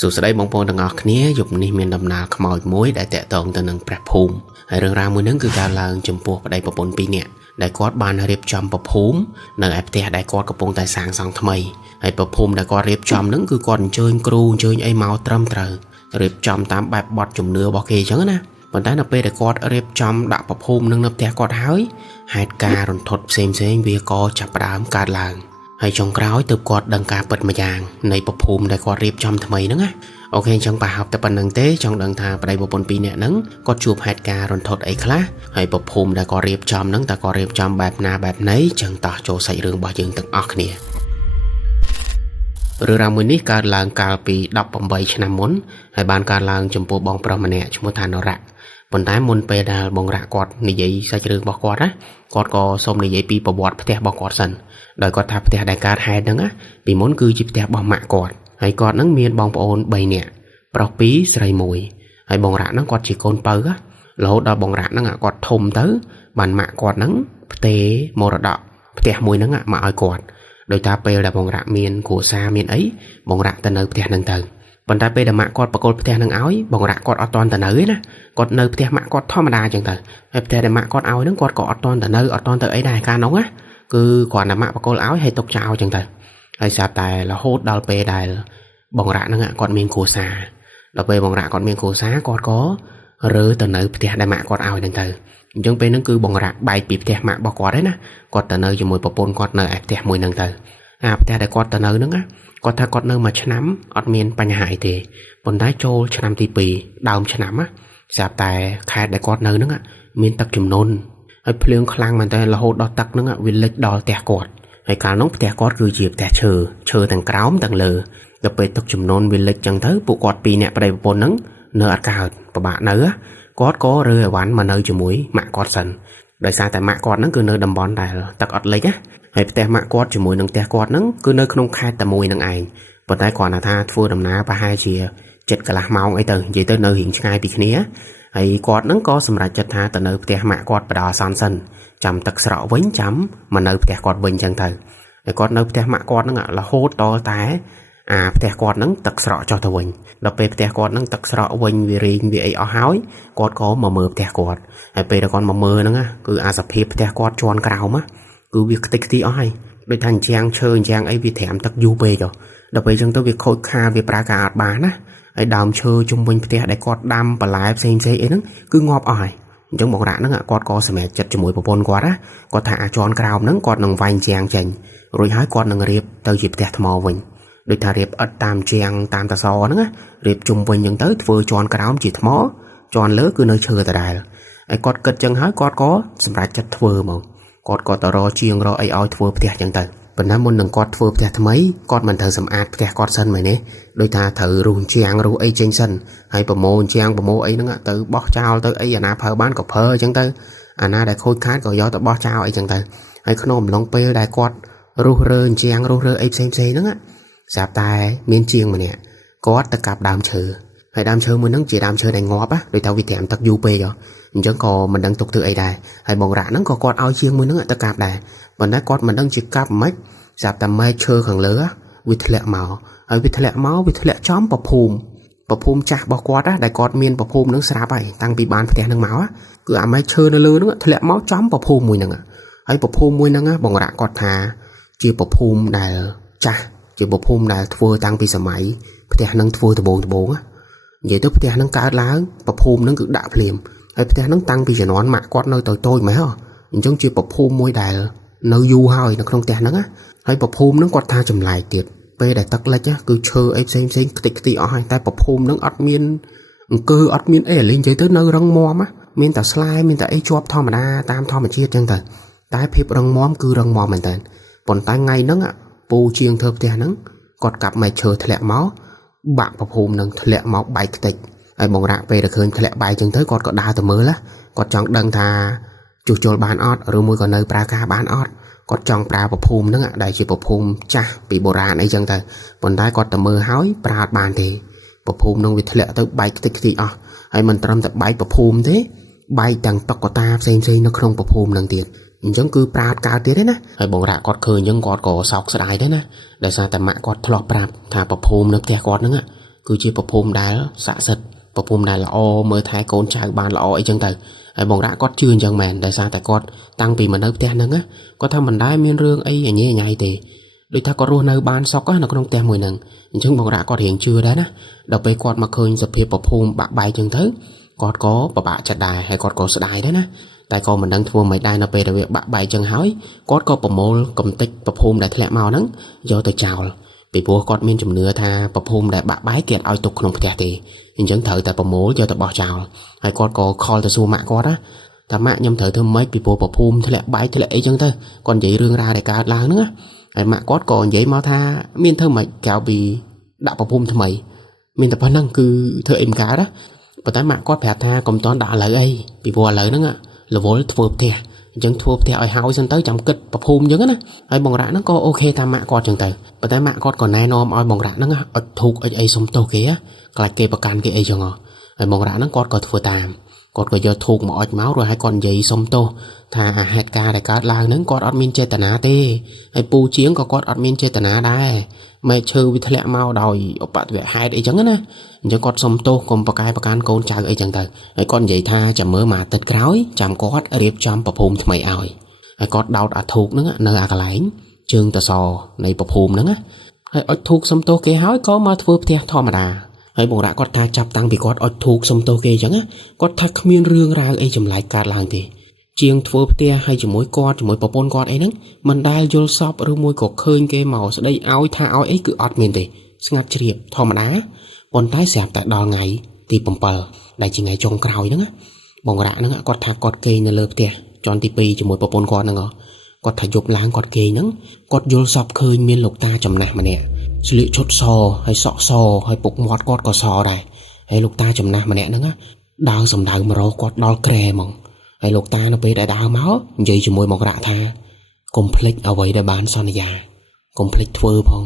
សួស្តីបងប្អូនទាំងអស់គ្នាយប់នេះមានដំណើរខ្មោចមួយដែលតាក់ទងទៅនឹងព្រះភូមិហើយរឿងរ៉ាវមួយហ្នឹងគឺការឡើងចំពោះប្តីប្រពន្ធពីរនាក់ដែលគាត់បានរៀបចំប្រភូមិនៅឯផ្ទះដែលគាត់កំពុងតែសាងសង់ថ្មីហើយប្រភូមិដែលគាត់រៀបចំហ្នឹងគឺគាត់អញ្ជើញគ្រូអញ្ជើញអីមកត្រឹមត្រូវរៀបចំតាមបែបបទជំនឿរបស់គេអញ្ចឹងណាប៉ុន្តែនៅពេលដែលគាត់រៀបចំដាក់ប្រភូមិនឹងនៅផ្ទះគាត់ហើយហេតុការណ៍រន្ធត់ផ្សេងវាក៏ចាប់ផ្ដើមកើតឡើងហើយចុងក្រោយទើបគាត់ដឹងការពិតម្យ៉ាងនៃប្រភូមិដែលគាត់រៀបចំថ្មីហ្នឹងណាអូខេអញ្ចឹងប្រហែលតែប៉ុណ្្នឹងទេចង់ដឹងថាប្តីប្រពន្ធពីរនាក់ហ្នឹងគាត់ជួបហេតុការណ៍រន្ធត់អីខ្លះហើយប្រភូមិដែលគាត់រៀបចំហ្នឹងតើគាត់រៀបចំបែបណាបែបណីចឹងតោះចូលសាច់រឿងរបស់យើងទាំងអស់គ្នារឿងរ៉ាវមួយនេះកើតឡើងកាលពី18ឆ្នាំមុនហើយបានកើតឡើងចំពោះបងប្រុសម្នាក់ឈ្មោះថានរៈប៉ុន្តែមុនពេលដែលបងរ៉ាគាត់និយាយសាច់រឿងរបស់គាត់ណាគាត់ក៏សូមនិយាយពីប្រវត្តិផ្ទះរបស់គាត់សិនដោយគាត់ថាផ្ទះដែលកើតហេតុហ្នឹងណាពីមុនគឺជាផ្ទះរបស់ម៉ាក់គាត់ហើយគាត់ហ្នឹងមានបងប្អូន3នាក់ប្រុស2ស្រី1ហើយបងរ៉ាហ្នឹងគាត់ជាកូនពៅរហូតដល់បងរ៉ាហ្នឹងគាត់ធំទៅបានម៉ាក់គាត់ហ្នឹងផ្ទេរមរតកផ្ទះមួយហ្នឹងមកឲ្យគាត់ដោយថាពេលដែលបងរ៉ាមានគ្រួសារមានអីបងរ៉ាទៅនៅផ្ទះហ្នឹងទៅប៉ុន្តែពេលដែលម៉ាក់គាត់បកគលផ្ទះហ្នឹងឲ្យបងរ៉ាគាត់អត់តន់ទៅនៅទេណាគាត់នៅផ្ទះម៉ាក់គាត់ធម្មតាអញ្ចឹងទៅហើយផ្ទះដែលម៉ាក់គាត់ឲ្យហ្នឹងគាត់ក៏អត់តន់ទៅនៅអត់តន់ទៅអីដែរកាលនោះណាគឺគ្រាន់តែម៉ាក់បកគលឲ្យហើយទុកចោលអញ្ចឹងទៅហើយស្រាប់តែរហូតដល់ពេលដែលបងរ៉ាហ្នឹងគាត់មានគ្រួសារដល់ពេលបងរ៉ាគាត់មានគ្រួសារគាត់ក៏រើទៅនៅផ្ទះដែលម៉ាក់គាត់ឲ្យហ្នឹងទៅអញ្ចឹងពេលហ្នឹងគឺបងរ៉ាបែកពីផ្ទះម៉ាក់របស់គាត់ឯណាគាត់ទៅនៅជាមួយប្រពន្ធគាត់នៅឯផ្ទះមួយហ្នឹងទៅអាផ្ទះដែលគាត់ទៅនៅហ្នឹងណាគាត់ថាគាត់នៅមួយឆ្នាំអត់មានបញ្ហាអីទេប៉ុន្តែចូលឆ្នាំទី2ដើមឆ្នាំណាស្រាប់តែខេត្តដែលគាត់នៅហ្នឹងមានទឹកជំនន់ហើយភ្លៀងខ្លាំងមែនតើរហូតដល់ទឹកហ្នឹងវាលិចដល់ផ្ទះគាត់ហើយកាលនោះផ្ទះគាត់គឺជាផ្ទះឈើទាំងក្រោមទាំងលើដល់ពេលទឹកជំនន់វាលិចចឹងទៅពួកគាត់ពីរនាក់ប្តីប្រពន្ធហ្នឹងនៅអត់កើតពិបាកនៅគាត់ក៏រើអីវ៉ាន់មកនៅជាមួយម៉ាក់គាត់សិនដោយសារតែម៉ាក់គាត់ហ្នឹងគឺនៅតំបន់ដែលទឹកអត់លិចណាហើយផ្ទះម៉ាក់គាត់ជាមួយនឹងផ្ទះគាត់ហ្នឹងគឺនៅក្នុងខេត្តតែមួយនឹងឯងប៉ុន្តែគាត់ថាធ្វើដំណើរប្រហែលជា7កន្លះម៉ោងអីទៅនិយាយទៅនៅរៀងឆ្ងាយពីគ្នាហើយគាត់ហ្នឹងក៏សម្រេចចិត្តថាទៅនៅផ្ទះម៉ាក់គាត់បដោះអាសន្នសិនចាំទឹកស្រកវិញចាំមកនៅផ្ទះគាត់វិញចឹងទៅហើយគាត់នៅផ្ទះម៉ាក់គាត់ហ្នឹងរហូតដល់តែផ្ទះគាត់ហ្នឹងទឹកស្រកចុះទៅវិញដល់ពេលផ្ទះគាត់ហ្នឹងទឹកស្រកវិញវារីងវាអីអស់ហើយគាត់ក៏មកមើលផ្ទះគាត់ហើយពេលដែលគាត់មកមើលហ្នឹងគឺអាសភាពផ្ទះគាត់ជាន់ក្រោមគឺវាខ្ទេចខ្ទីអស់ហើយដូចថាអញ្ចាំងឈើអញ្ចាំងអីវាត្រាំទឹកយូរពេកដល់ពេលអញ្ចឹងទៅវាខូចខាតវាប្រើការអត់បានណាហើយដើមឈើជុំវិញផ្ទះដែលគាត់ដាំបន្លែផ្សេងអីហ្នឹងគឺងាប់អស់ហើយអញ្ចឹងបងរ៉ាហ្នឹងគាត់ក៏សម្រេចចិត្តជាមួយប្រពន្ធគាត់ណាគាត់ថាអាចន់ក្រោមហ្នឹងគាត់នឹងវាយជាងចេញរួចហើយគាត់នឹងរៀបទៅជាផ្ទះថ្មវិញដូចថារៀបឥតតាមជាងតាមតសហ្នឹងរៀបជុំវិញអញ្ចឹងទៅធ្វើជាន់ក្រោមជាថ្មជាន់លើគឺនៅឈើដដែលហើយគាត់គិតអញ្ចឹងហើយគាត់ក៏សម្រេចចិត្តធ្វើមកគាត់ក៏ទៅរកជាងរកអីឲ្យធ្វើផ្ទះអញ្ចឹងទៅប៉ុន្តែមុននឹងគាត់ធ្វើផ្ទះថ្មីគាត់មិនត្រូវសម្អាតផ្ទះគាត់សិនមែនទេដូចថាត្រូវរុះជាងរុះអីចេញសិនហើយប្រមូលជាងប្រមូលអីហ្នឹងទៅបោះចោលទៅអីអាណាប្រើបានក៏ប្រើអញ្ចឹងទៅអាណាដែលខូចខាតក៏យកទៅបោះចោលអីចឹងទៅហើយក្នុងអំឡុងពេលដែលគាត់រុះរើជាងរុះរើអីផ្សេងហ្នឹងស្រាប់តែមានជាងម្នាក់គាត់ទៅកាប់ដើមឈើហើយដើមឈើមួយហ្នឹងជាដើមឈើដែលងាប់ដូចថាវាត្រាំទឹកយូរពេកអញ្ចឹងក៏មិនដឹងទុកធ្វើអីដែរហើយបងរ៉ាហ្នឹងក៏គាត់ឲ្យជាងមួយហ្នឹងទៅកាប់ដែរប៉ុន្តែគាត់មិនដឹងជាកាប់មិនស្រាប់តែមែកឈើខាងលើវាធ្លាក់មកហើយវាធ្លាក់ចំប្រភូមិចាស់របស់គាត់ដែលគាត់មានប្រភូមិហ្នឹងស្រាប់ហើយតាំងពីបានផ្ទះហ្នឹងមកគឺអាមែកឈើនៅលើហ្នឹងធ្លាក់មកចំប្រភូមិមួយហ្នឹងហើយប្រភូមិមួយហ្នឹងបងរ៉ាគាត់ថាជាប្រភូមិដែលចាស់ជាប្រភូមិដែលធ្វើតាំងពីសម័យផ្ទះហ្នឹងធ្វើដំបូងនិយាយទៅផ្ទះហ្នឹងកើតឡើងប្រភូមិហ្នឹងគឺដាក់ភ្លាមហើយផ្ទះហ្នឹងតាំងពីជំនាន់ម៉ាក់គាត់នៅតូចមែនអញ្ចឹងជាប្រភូមិមួយដែលនៅយូរហើយនៅក្នុងផ្ទះហ្នឹងហើយប្រភូមិហ្នឹងគាត់ថាចម្លែកទៀតពេលដែលទឹកលិចគឺឈើអីផ្សេងខ្ទេចខ្ទីអស់ហើយតែប្រភូមិហ្នឹងអត់មានអង្គើអត់មានអីលេងនិយាយទៅនៅរឹងមាំមានតែស្លែមានតែអីជាប់ធម្មតាតាមធម្មជាតិអញ្ចឹងទៅតែភាពរឹងមាំគឺរឹងមាំមែនតើប៉ុន្តែថ្ងៃហ្នឹងពូជាងធ្វើផ្ទះហ្នឹងគាត់កាប់មែកឈើធ្លាក់មកបាក់ប្រភូមិហ្នឹងធ្លាក់មកបែកខ្ទេចហើយបងរ៉ាពេលដែលឃើញធ្លាក់បែកចឹងទៅគាត់ក៏ដើរទៅមើលគាត់ចង់ដឹងថាជួសជុលបានអត់ឬមួយក៏នៅប្រើការបានអត់គាត់ចង់ប្រើប្រភូមិហ្នឹងដែលជាប្រភូមិចាស់ពីបុរាណអីចឹងទៅប៉ុន្តែគាត់ទៅមើលហើយប្រើអត់បានទេប្រភូមិហ្នឹងវាធ្លាក់ទៅបែកខ្ទេចខ្ទីអស់ហើយមិនត្រឹមតែបែកប្រភូមិទេបែកទាំងតុក្កតាផ្សេងនៅក្នុងប្រភូមិហ្នឹងទៀតអញ្ចឹងគឺប្រើអត់កើតទៀតទេណាហើយបងរ៉ាគាត់ឃើញអញ្ចឹងគាត់ក៏សោកស្ដាយដែរណាដោយសារតែម៉ាក់គាត់ធ្លាប់ប្រាប់ថាប្រភូមិនៅផ្ទះគាត់ហ្នឹង គឺជាប្រភពដែលស័ក្តិសិទ្ធិប្រភពដែលល្អមើលថែកូនចៅបានល្អអីចឹងទៅហើយបងរ៉ាគាត់ជឿអញ្ចឹងមែនដោយសារតែគាត់តាំងពីមកនៅផ្ទះហ្នឹងគាត់ថាមិនដែលមានរឿងអីអញញ៉ៃទេដូចថាគាត់រស់នៅបានសុខនៅក្នុងផ្ទះមួយហ្នឹងអញ្ចឹងបងរ៉ាគាត់រៀងជឿដែរណាដល់ពេលគាត់មកឃើញសភាពប្រភពបាក់បែកចឹងទៅគាត់ក៏ពិបាកចិត្តដែរហើយគាត់ក៏ស្ដាយដែរណាតែក៏មិនដឹងធ្វើមិនដែរនៅពេលដែលវាបាក់បែកចឹងហើយគាត់ក៏ប្រមូលកំទេចប្រភពដែលធ្លាក់មកហ្នឹងយកទៅចោលពីព្រោះគាត់មានជំនឿថាប្រភពដែលបាក់បែកគេអត់ឲ្យទុកក្នុងផ្ទះទេអញ្ចឹងត្រូវតែប្រមូលយកទៅបោះចោលហើយគាត់ក៏ខលទៅសួរម៉ាក់គាត់ណាថាម៉ាក់ខ្ញុំត្រូវធ្វើម៉េចពីព្រោះប្រភពធ្លាក់បែកធ្លាក់អីចឹងទៅគាត់និយាយរឿងរ៉ាវដែលកើតឡើងហ្នឹងហើយម៉ាក់គាត់ក៏និយាយមកថាមានធ្វើម៉េចក្រៅពីដាក់ប្រភពថ្មីមានតែប៉ុណ្្នឹងគឺធ្វើអីមិនកើតណាប៉ុន្តែម៉ាក់គាត់ប្រាប់ថាកុំតន់ដាក់ឥឡូវអីពីព្រោះឥឡូវហ្នឹងរវល់ធ្វើផ្ទះអញ្ចឹងធ្វើផ្ទះឲ្យហើយសិនទៅចាំគិតប្រភពអញ្ចឹងណាហើយបងរ៉ាក់ហ្នឹងក៏អូខេតាមម៉ាក់គាត់អញ្ចឹងទៅប៉ុន្តែម៉ាក់គាត់ក៏ណែនាំឲ្យបងរ៉ាក់ហ្នឹងអត់ធូបអីសុំទោសគេខ្លាចគេប្រកាន់គេអីចឹងហើយបងរ៉ាក់ហ្នឹងគាត់ក៏ធ្វើតាមគាត់ក៏យកធូបមកអុចមកrồiហើយគាត់និយាយសុំទោសថាអាហេតុការណ៍ដែលកើតឡើងហ្នឹងគាត់អត់មានចេតនាទេហើយពូជាងក៏គាត់អត់មានចេតនាដែរមែកឈើវាធ្លាក់មកដោយឧបទ្ទវហេតុអីចឹងណាអញ្ចឹងគាត់សុំទោសកុំប្រកែប្រកាន់កូនចៅអីចឹងទៅហើយគាត់និយាយថាចាំមើលមួយអាទិត្យក្រោយចាំគាត់រៀបចំប្រភពថ្មីឲ្យហើយគាត់ដោតអាធូបហ្នឹងនៅអាកន្លែងជើងតសនៃប្រភពហ្នឹងហើយអុចធូបសុំទោសគេហើយក៏មកធ្វើផ្ទះធម្មតាហើយបងរ៉ាក់គាត់ថាចាប់តាំងពីគាត់អុចធូបសុំទោសគេអញ្ចឹងគាត់ថាគ្មានរឿងរ៉ាវអីចម្លែកកើតឡើងទេជាងធ្វើផ្ទះហើយជាមួយគាត់ជាមួយប្រពន្ធគាត់អីហ្នឹងមិនដែលយល់សពឬមួយក៏ឃើញគេមកស្ដីឲ្យថាឲ្យអីគឺអត់មានទេស្ងាត់ជ្រាបធម្មតាប៉ុន្តែស្រាប់តែដល់ថ្ងៃទី7ដែលជាថ្ងៃចុងក្រោយហ្នឹងបងរ៉ាក់ហ្នឹងគាត់ថាគាត់គេងនៅលើផ្ទះជាន់ទី2ជាមួយប្រពន្ធគាត់ហ្នឹងគាត់ថាយប់ឡើងគាត់គេងហ្នឹងគាត់យល់សពឃើញមានលោកតាចំណាស់ម្នាក់ស្លៀកឈុតសហើយសក់សហើយពុកមាត់គាត់ក៏សដែរហើយលោកតាចំណាស់ម្នាក់ហ្នឹងដើរសំដៅមករកគាត់ដល់ក្រែហ្មងហើយលោកតានៅពេលដែលដើរមកនិយាយជាមួយបងរ៉ាក់ថាកុំភ្លេចអ្វីដែលបានសន្យាកុំភ្លេចធ្វើផ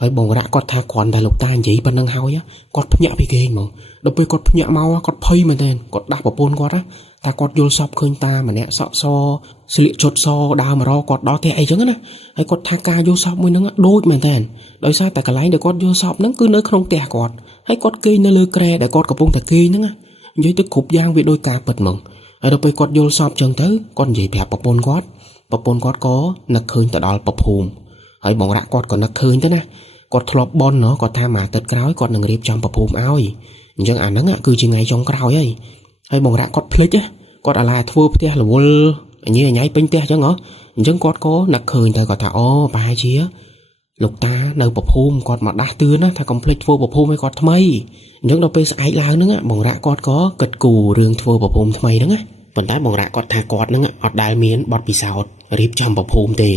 ងហើយបងរ៉ាក់គាត់ថាគ្រាន់តែលោកតានិយាយប៉ុណ្្នឹងហើយគាត់ភ្ញាក់ពីគេហ្មងដល់ពេលគាត់ភ្ញាក់មកគាត់ភ័យមែនទែនគាត់ដាស់ប្រពន្ធគាត់ថាគាត់យល់សពឃើញតាម្នាក់សក់សស្លៀកឈុតសដើរមករកគាត់ដល់ផ្ទះអីចឹងណាហើយគាត់ថាការយល់សពមួយហ្នឹងដូចមែនទែនដោយសារតែកន្លែងដែលគាត់យល់សពហ្នឹងគឺនៅក្នុងផ្ទះគាត់ហើយគាត់គេងនៅលើក្រែដែលគាត់កំពុងតែគេងហ្នឹងនិយាយទៅគ្រប់យ៉ាងវាដូចការពិតហ្មងហើយដល់ពេលគាត់យល់សពចឹងទៅគាត់និយាយប្រាប់ប្រពន្ធគាត់ក៏នឹកឃើញទៅដល់ប្រភូមិហើយបងរ៉ាក់គាត់ក៏នឹកឃើញទៅណាគាត់ធ្លាប់បន់គាត់ថាមួយអាទិត្យក្រោយគាត់នឹងរៀបចំប្រភូមិឲ្យអញ្ចឹងអាហ្នឹងគឺជាថ្ងៃចុងក្រោយហើយបងរ៉ាក់គាត់ភ្លេចគាត់អាឡាធ្វើផ្ទះរវល់អញញ៉ៃពេញផ្ទះអញ្ចឹងអញ្ចឹងគាត់ក៏នឹកឃើញទៅគាត់ថាអូប្រហែលជាលោកតានៅប្រភូមិគាត់មកដាស់តឿនថាកុំភ្លេចធ្វើប្រភូមិឲ្យគាត់ថ្មីអញ្ចឹងដល់ពេលស្អែកឡើងហ្នឹងបងរ៉ាក់គាត់ក៏គិតគូររឿងធ្វើប្រភូមិថ្មីហ្នឹងប៉ុន្តែបងរ៉ាក់គាត់ថាគាត់ហ្នឹងអត់ដែលមានបទពិសោធន៍រៀបចំប្រភូមិទេ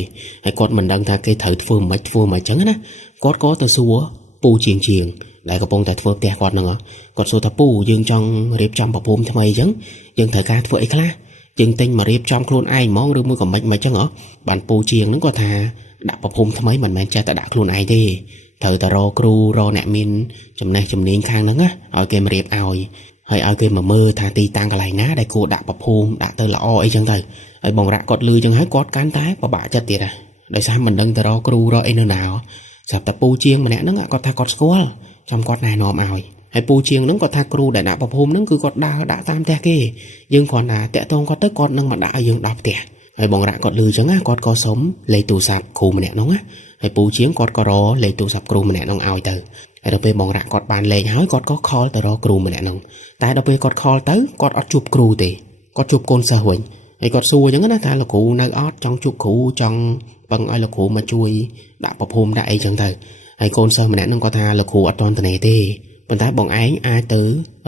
ហើយគាត់មិនដឹងថាគេត្រូវធ្វើមិនអញ្ចឹងណាគាត់ក៏ទៅសួរពូជាងដែលកំពុងតែធ្វើផ្ទះគាត់ហ្នឹងគាត់សួរថាពូយើងចង់រៀបចំប្រភូមិថ្មីអញ្ចឹងយើងត្រូវការធ្វើអីខ្លះយើងទិញមករៀបចំខ្លួនឯងហ្មងឬមួយក៏មិនអញ្ចឹងបានពូជាងហ្នឹងគាត់ថាដាក់ប្រភូមិថ្មីមិនមែនចេះតែដាក់ខ្លួនឯងទេត្រូវតែរកគ្រូរកអ្នកមានចំណេះជំនាញខាងហ្នឹងឲ្យគេមករៀបឲ្យគេមកមើលថាទីតាំងកន្លែងណាដែលគួរដាក់ប្រភូមិដាក់ទៅល្អអីចឹងទៅហើយបងរ៉ាក់គាត់លឺចឹងហើយគាត់កាន់តែពិបាកចិត្តទៀតដោយសារមិនដឹងទៅរកគ្រូរកអីនៅណាស្រាប់តែពូជាងម្នាក់ហ្នឹងគាត់ថាគាត់ស្គាល់ចាំគាត់ណែនាំឲ្យហើយពូជាងហ្នឹងគាត់ថាគ្រូដែលដាក់ប្រភូមិហ្នឹងគឺគាត់ដើរដាក់តាមផ្ទះគេយើងគ្រាន់តែតាក់ទងគាត់ទៅគាត់នឹងមកដាក់ឲ្យយើងដល់ផ្ទះហើយបងរ៉ាក់គាត់លឺចឹងគាត់ក៏សុំលេខទូរស័ព្ទគ្រូម្នាក់ហ្នឹងហើយពូជាងគាត់ក៏រកលេខទូរស័ព្ទគ្រូម្នាក់ហ្នឹងឲ្យទៅហើយដល់ពេលបងរ៉ាក់គាត់បានលេខហើយគាត់ក៏ខលទៅរកគ្រូម្នាក់ហ្នឹងតែដល់ពេលគាត់ខលទៅគាត់អត់ជួបគ្រូទេគាត់ជួបកូនសិស្សវិញហើយគាត់សួរចឹងណាថាលោកគ្រូនៅអត់ចង់ជួបគ្រូចង់បឹងឲ្យលោកគ្រូមកជួយដាក់ប្រភូមិដាក់អីចឹងទៅហើយកូនសិស្សម្នាក់ហ្នឹងគាត់ថាលោកគ្រូអត់តន់តនេទេប៉ុន្តែបងឯងអាចទៅ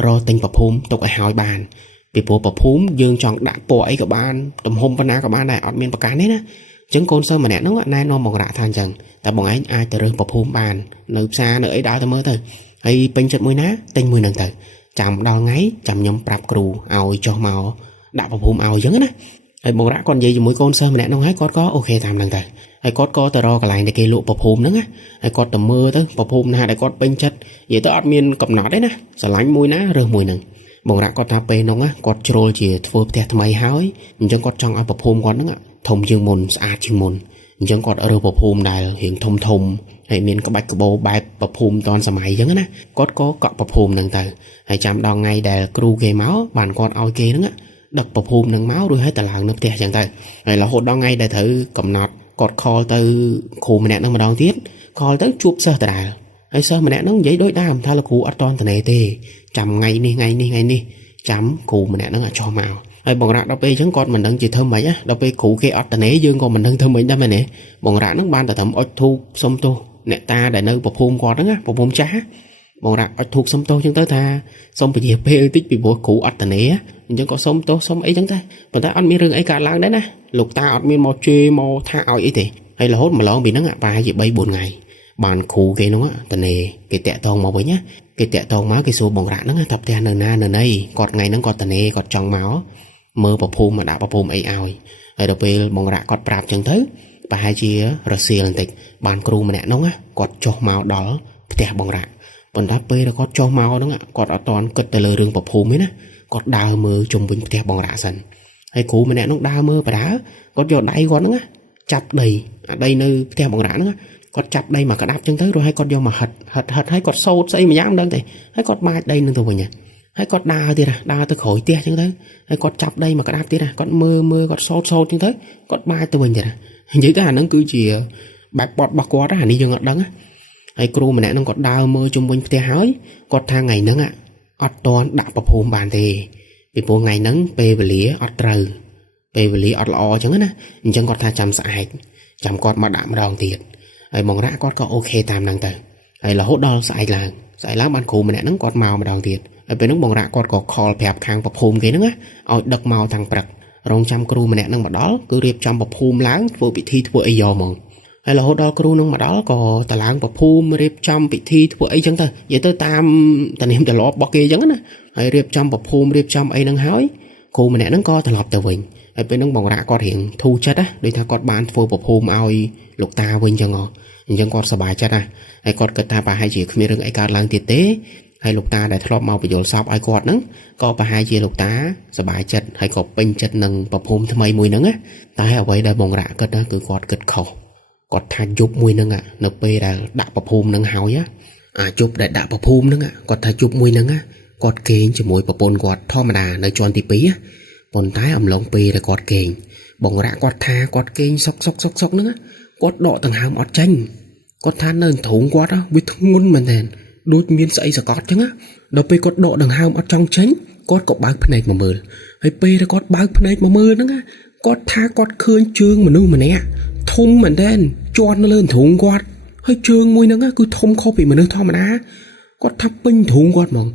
រកទិញប្រភូមិទុកឲ្យហើយបានពីព្រោះប្រភូមិយើងចង់ដាក់ពណ៌អីក៏បានទំហំប៉ុណ្ណាក៏បានដែរអត់មានប្រកាន់ទេណាអញ្ចឹងកូនសិស្សម្នាក់ហ្នឹងណែនាំបងរ៉ាក់ថាអញ្ចឹងតែបងឯងអាចទៅរើសប្រភូមិបាននៅផ្សារនៅអីដើរទៅមើលទៅហើយពេញចិត្តមួយណាទិញមួយហ្នឹងទៅចាំដល់ថ្ងៃចាំខ្ញុំប្រាប់គ្រូឲ្យចុះមកដាក់ប្រភូមិឲ្យអញ្ចឹងណាហើយបងរ៉ាក់គាត់និយាយជាមួយកូនសិស្សម្នាក់ហ្នឹងហើយគាត់ក៏អូខេតាមហ្នឹងទៅហើយគាត់ក៏ទៅរកកន្លែងដែលគេលក់ប្រភូមិហ្នឹងហើយគាត់ទៅមើលទៅប្រភូមិណាដែលគាត់ពេញចិត្តនិយាយទៅអត់មានកំណត់ទេណាស្រឡាញ់មួយណារើសមួយហ្នឹងបងរ៉ាក់គាត់ថាពេលហ្នឹងគាត់ជ្រុលជាធ្វើផ្ទះថ្មីហើយអញ្ចឹងគាត់ចង់ឲ្យប្រភូមិគាត់ហ្នឹងធំជាងមុនស្អាតជាងមុនអ ចឹងគាត់រើប្រភូមិដែលរៀងធំធំហើយមានក្បាច់ក្បូរបែបប្រភូមិតនសម័យចឹងណាគាត់ក៏កក់ប្រភូមិហ្នឹងទៅហើយចាំដល់ថ្ងៃដែលគ្រូគេមកបានគាត់ឲ្យគេហ្នឹងដឹកប្រភូមិហ្នឹងមករួចហើយទៅឡើងនៅផ្ទះចឹងទៅហើយរហូតដល់ថ្ងៃដែលត្រូវកំណត់គាត់ខលទៅគ្រូម្នាក់ហ្នឹងម្ដងទៀតខលទៅជួបសិស្សដដែលហើយសិស្សម្នាក់ហ្នឹងនិយាយដូចដើមថាលោកគ្រូអត់តន់តនេទេចាំថ្ងៃនេះចាំគ្រូម្នាក់ហ្នឹងចុះមកហើយបងរ៉ាក់ដល់ពេលអញ្ចឹងគាត់មិនដឹងជាធ្វើម៉េចដល់ពេលគ្រូគេអត់តនេយើងក៏មិនដឹងធ្វើម៉េចដែរមែនទេបងរ៉ាក់ហ្នឹងបានតែត្រឹមអុជធូបសុំទោសអ្នកតាដែលនៅប្រភូមិគាត់ហ្នឹងប្រភូមិចាស់បងរ៉ាក់អុជធូបសុំទោសអញ្ចឹងទៅថាសុំពជាពេលតិចពីព្រោះគ្រូអត់តនេអញ្ចឹងក៏សុំទោសសុំអីអញ្ចឹងតែប៉ុន្តែអត់មានរឿងអីកើតឡើងដែរណាលោកតាអត់មានមកជេរមកថាឲ្យអីទេហើយរហូតម្លងពីហ្នឹងប្រហែលជា3 4ថ្ងៃបានគ្រូគេហ្នឹងតនេគេតាក់តងមកវិញណាគេតាក់តងមកគេសួរបងរ៉ាក់ហ្នឹងថាផ្ទះនៅណានៅណីគាត់ថ្ងៃហ្នឹងគាត់តនេគាត់ចង់មកមើលប្រភូមិមកដាក់ប្រភូមិអីឲ្យហើយដល់ពេលបងរ៉ាក់គាត់ប្រាប់ចឹងទៅប្រហែលជារសៀលបន្តិចបានគ្រូម្នាក់ហ្នឹងគាត់ចុះមកដល់ផ្ទះបងរ៉ាក់ប៉ុន្តែពេលដែលគាត់ចុះមកហ្នឹងគាត់អត់តន់គិតទៅលើរឿងប្រភូមិទេណាគាត់ដើរមើលជុំវិញផ្ទះបងរ៉ាក់សិនហើយគ្រូម្នាក់ហ្នឹងដើរមើលបដាគាត់យកដៃគាត់ហ្នឹងចាប់ដីអាដីនៅផ្ទះបងរ៉ាក់ហ្នឹងគាត់ចាប់ដីមកក្តាប់ចឹងទៅរួចហើយគាត់យកមកហិតហើយគាត់សោតស្អីម្យ៉ាងមិនដឹងទេហើយគាត់បាចដីនឹងទៅវិញហើយគាត់ដើរទៀតដើរទៅក្រោយផ្ទះចឹងទៅហើយគាត់ចាប់ដីមកក្តាប់ទៀតគាត់មើលគាត់សោតចឹងទៅគាត់បាចទៅវិញទៀតនិយាយទៅអាហ្នឹងគឺជាបែបបត់របស់គាត់អានេះយើងអត់ដឹងហើយគ្រូម្នាក់ហ្នឹងគាត់ដើរមើលជុំវិញផ្ទះហើយគាត់ថាថ្ងៃហ្នឹងអត់តន់ដាក់ប្រភូមិបានទេពីព្រោះថ្ងៃហ្នឹងពេលវេលាអត់ត្រូវពេលវេលាអត់ល្អចឹងណាអញ្ចឹងគាត់ថាចាំស្អែកចាំគាត់មកដាក់ម្ដងទៀតហើយបងរ៉ាក់គាត់ក៏អូខេតាមហ្នឹងទៅហើយរហូតដល់ស្អែកឡើងបានគ្រូម្នាក់ហ្នឹងគាត់មកម្ដងទៀតហើយពេលហ្នឹងបងរ៉ាក់គាត់ក៏ខលប្រាប់ខាងប្រភូមិគេហ្នឹងឲ្យដឹកមកតាំងព្រឹករងចាំគ្រូម្នាក់ហ្នឹងមកដល់គឺរៀបចំប្រភូមិឡើងធ្វើពិធីធ្វើអីយកមកហើយរហូតដល់គ្រូហ្នឹងមកដល់ក៏តឡើងប្រភូមិរៀបចំពិធីធ្វើអីចឹងទៅនិយាយទៅតាមតានាមទម្លាប់របស់គេចឹងណាហើយរៀបចំប្រភូមិរៀបចំអីហ្នឹងហើយគ្រូម្នាក់ហ្នឹងក៏ត្រឡប់ទៅវិញហើយពេលហ្នឹងបងរ៉ាក់គាត់រៀងធូរចិត្តដូចថាគាត់បានធ្វើប្រភូមិឲ្យលោកតាវិញចឹងអញ្ចឹងគាត់សប្បាយចិត្តហើយគាត់គិតថាប្រហែលជាគ្មានរឿងអីកើតឡើងទៀតទេហើយលោកតាដែលធ្លាប់មកបញ្យល់សពឲ្យគាត់ហ្នឹងក៏ប្រហែលជាលោកតាសប្បាយចិត្តហើយក៏ពេញចិត្តនឹងប្រភូមិថ្មីមួយហ្នឹងតែអ្វីដែលបងរ៉ាក់គិតគឺគាត់គិតខុសគាត់ថាយប់មួយហ្នឹងនៅពេលដែលដាក់ប្រភូមិហ្នឹងហើយយប់ដែលដាក់ប្រភូមិហ្នឹងគាត់ថាយប់មួយហ្នឹងគាត់គេងជាមួយប្រពន្ធគាត់ធម្មតានៅជាន់ទី2ប៉ុន្តែអំឡុងពេលដែលគាត់គេងបងរ៉ាក់គាត់ថាគាត់គេងសុកហ្នឹងគាត់ដកដង្ហើមអត់ចេញគាត់ថានៅទ្រូងគាត់វាធ្ងន់មែនទែនដូចមានស្អីសកត់ចឹងដល់ពេលគាត់ដកដង្ហើមអត់ចង់ចេញគាត់ក៏បើកភ្នែកមកមើលហើយពេលដែលគាត់បើកភ្នែកមកមើលហ្នឹងគាត់ថាគាត់ឃើញជើងមនុស្សម្នាក់ធំមែនទែនជាន់នៅលើទ្រូងគាត់ហើយជើងមួយហ្នឹងគឺធំខុសពីមនុស្សធម្មតាគាត់ថាពេញទ្រូងគាត់ហ្មង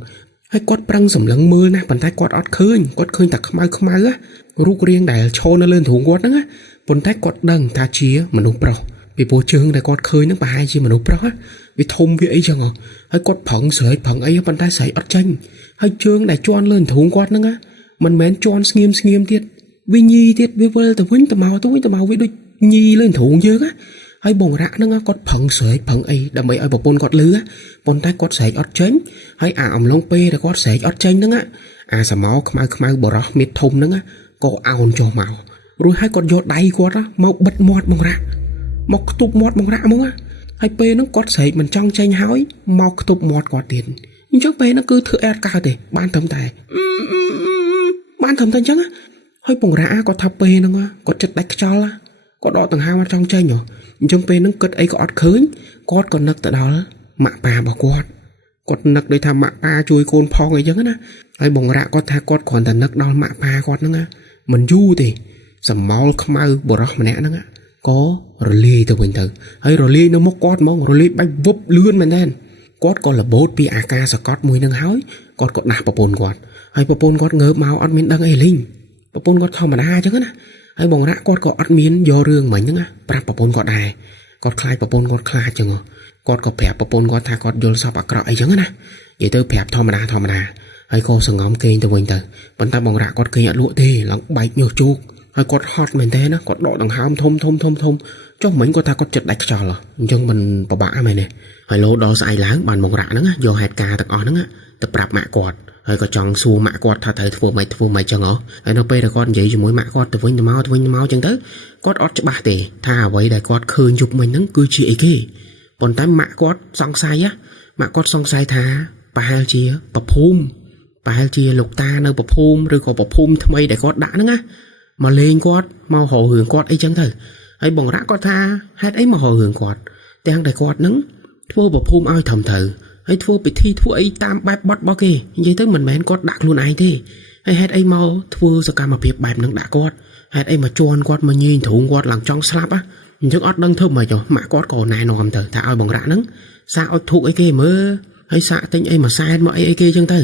ហើយគាត់ប្រឹងសម្លឹងមើលណាប៉ុន្តែគាត់អត់ឃើញគាត់ឃើញតែខ្មៅរូបរាងដែលឈរនៅលើទ្រូងគាត់ហ្នឹងប៉ុន្តែគាត់ដឹងថាជាមនុស្សប្រុសពីព្រោះជើងដែលគាត់ឃើញហ្នឹងប្រហែលជាមនុស្សប្រុសវាធំវាអីចឹងហើយគាត់ប្រឹងស្រែកប្រឹងអីប៉ុន្តែស្រែកអត់ចេញហើយជើងដែលជន់លើទ្រូងគាត់ហ្នឹងមិនមែនជន់ស្ងៀមទៀតវាញីទៀតវាវិលទៅវិញទៅមកវាដូចញីលើទ្រូងយើងហើយបងរ៉ាក់ហ្នឹងគាត់ប្រឹងស្រែកប្រឹងអីដើម្បីឲ្យប្រពន្ធគាត់លឺប៉ុន្តែគាត់ស្រែកអត់ចេញហើយអំឡុងពេលដែលគាត់ស្រែកអត់ចេញហ្នឹងសមោខ្មៅបរោះមាត់ធំហ្នឹងក៏អោនចុះមករួចហើយគាត់យកដៃគាត់មកបិទមាត់បងរ៉ាក់មកខ្ទប់មាត់បងរ៉ាក់ហ្មងហើយពេលហ្នឹងគាត់ស្រែកមិនចង់ចេញហើយមកខ្ទប់មាត់គាត់ទៀតអញ្ចឹងពេលហ្នឹងគឺធ្វើអត់កើតទេបានត្រឹមតែអញ្ចឹងហើយបងរ៉ាក់គាត់ថាពេលហ្នឹងគាត់ចិត្តដាច់ខ្យល់គាត់ដកដង្ហើមអត់ចង់ចេញអញ្ចឹងពេលហ្នឹងគិតអីក៏អត់ឃើញគាត់ក៏នឹកទៅដល់ម៉ាក់ប៉ារបស់គាត់នឹកដូចថាម៉ាក់ប៉ាជួយកូនផងអីចឹងណាហើយបងរ៉ាក់គាត់ថាគាត់គ្រាន់តែនឹកដល់ម៉ាក់ប៉ាគាត់ហ្នឹងមិនយូរទេសមោលខ្មៅបរោះម្នាក់ហ្នឹងក៏រលាយទៅវិញទៅហើយរលាយនៅមុខគាត់ហ្មងរលាយបាច់វឹបលឿនមែនទែនគាត់ក៏លបោតពីអាការសកត់មួយហ្នឹងហើយគាត់ក៏ដាស់ប្រពន្ធគាត់ហើយប្រពន្ធគាត់ងើបមកអត់មានដឹងអីលីងប្រពន្ធគាត់ធម្មតាអញ្ចឹងណាហើយបងរ៉ាក់គាត់ក៏អត់មានយករឿងមិញហ្នឹងប្រាប់ប្រពន្ធគាត់ដែរគាត់ខ្លាចប្រពន្ធគាត់ខ្លាចអញ្ចឹងគាត់ក៏ប្រាប់ប្រពន្ធគាត់ថាគាត់យល់សពអាក្រក់អីចឹងណានិយាយទៅប្រាប់ធម្មតាហើយក៏សង្ងំគេងទៅវិញទៅប៉ុន្តែបងរ៉ាក់គាត់គេងអត់លក់ទេឡើងបែកញើសជោគ ហើយគាត់ហត់មែនទេណាគាត់ដកដង្ហើមធំចុះមិញគាត់ថាគាត់ចិត្តដាច់ខ្យល់អញ្ចឹងមិនពិបាកមែនទេហើយលោដល់ស្អែកឡើងបានមករៈហ្នឹងយកហេតុការទាំងអស់ហ្នឹងទៅប្រាប់ម៉ាក់គាត់ហើយក៏ចង់សួរម៉ាក់គាត់ថាត្រូវធ្វើម៉េចចឹងហ៎ហើយនៅពេលដែលគាត់និយាយជាមួយម៉ាក់គាត់ទៅវិញទៅមកចឹងទៅគាត់អត់ច្បាស់ទេថាអ្វីដែលគាត់ឃើញយប់មិញហ្នឹងគឺជាអីគេប៉ុន្តែម៉ាក់គាត់សង្ស័យថាប្រហែលជាប្រភូមិប្រហែលជាលោកតានៅប្រភូមិឬក៏ប្រភូមិថ្មីដែលគាត់ដាក់ហ្នឹងណាមកលេងគាត់មករករឿងគាត់អីចឹងទៅហើយបងរ៉ាគាត់ថាហេតុអីមករករឿងគាត់ទាំងតែគាត់ហ្នឹងធ្វើប្រភូមិឲ្យត្រឹមត្រូវហើយធ្វើពិធីធ្វើអីតាមបែបបត់របស់គេនិយាយទៅមិនមែនគាត់ដាក់ខ្លួនឯងទេហើយហេតុអីមកធ្វើសកម្មភាពបែបហ្នឹងដាក់គាត់ហេតុអីមកជន់គាត់មកញីទ្រូងគាត់ឡើងចង់ស្លាប់អញ្ចឹងអត់ដឹងធ្វើម៉េចម៉ាក់គាត់ក៏ណែនាំទៅថាឲ្យបងរ៉ាហ្នឹងសាកអុជធូបអីគេមើលហើយសាកទិញអីមួយសែនមកអីគេចឹងទៅ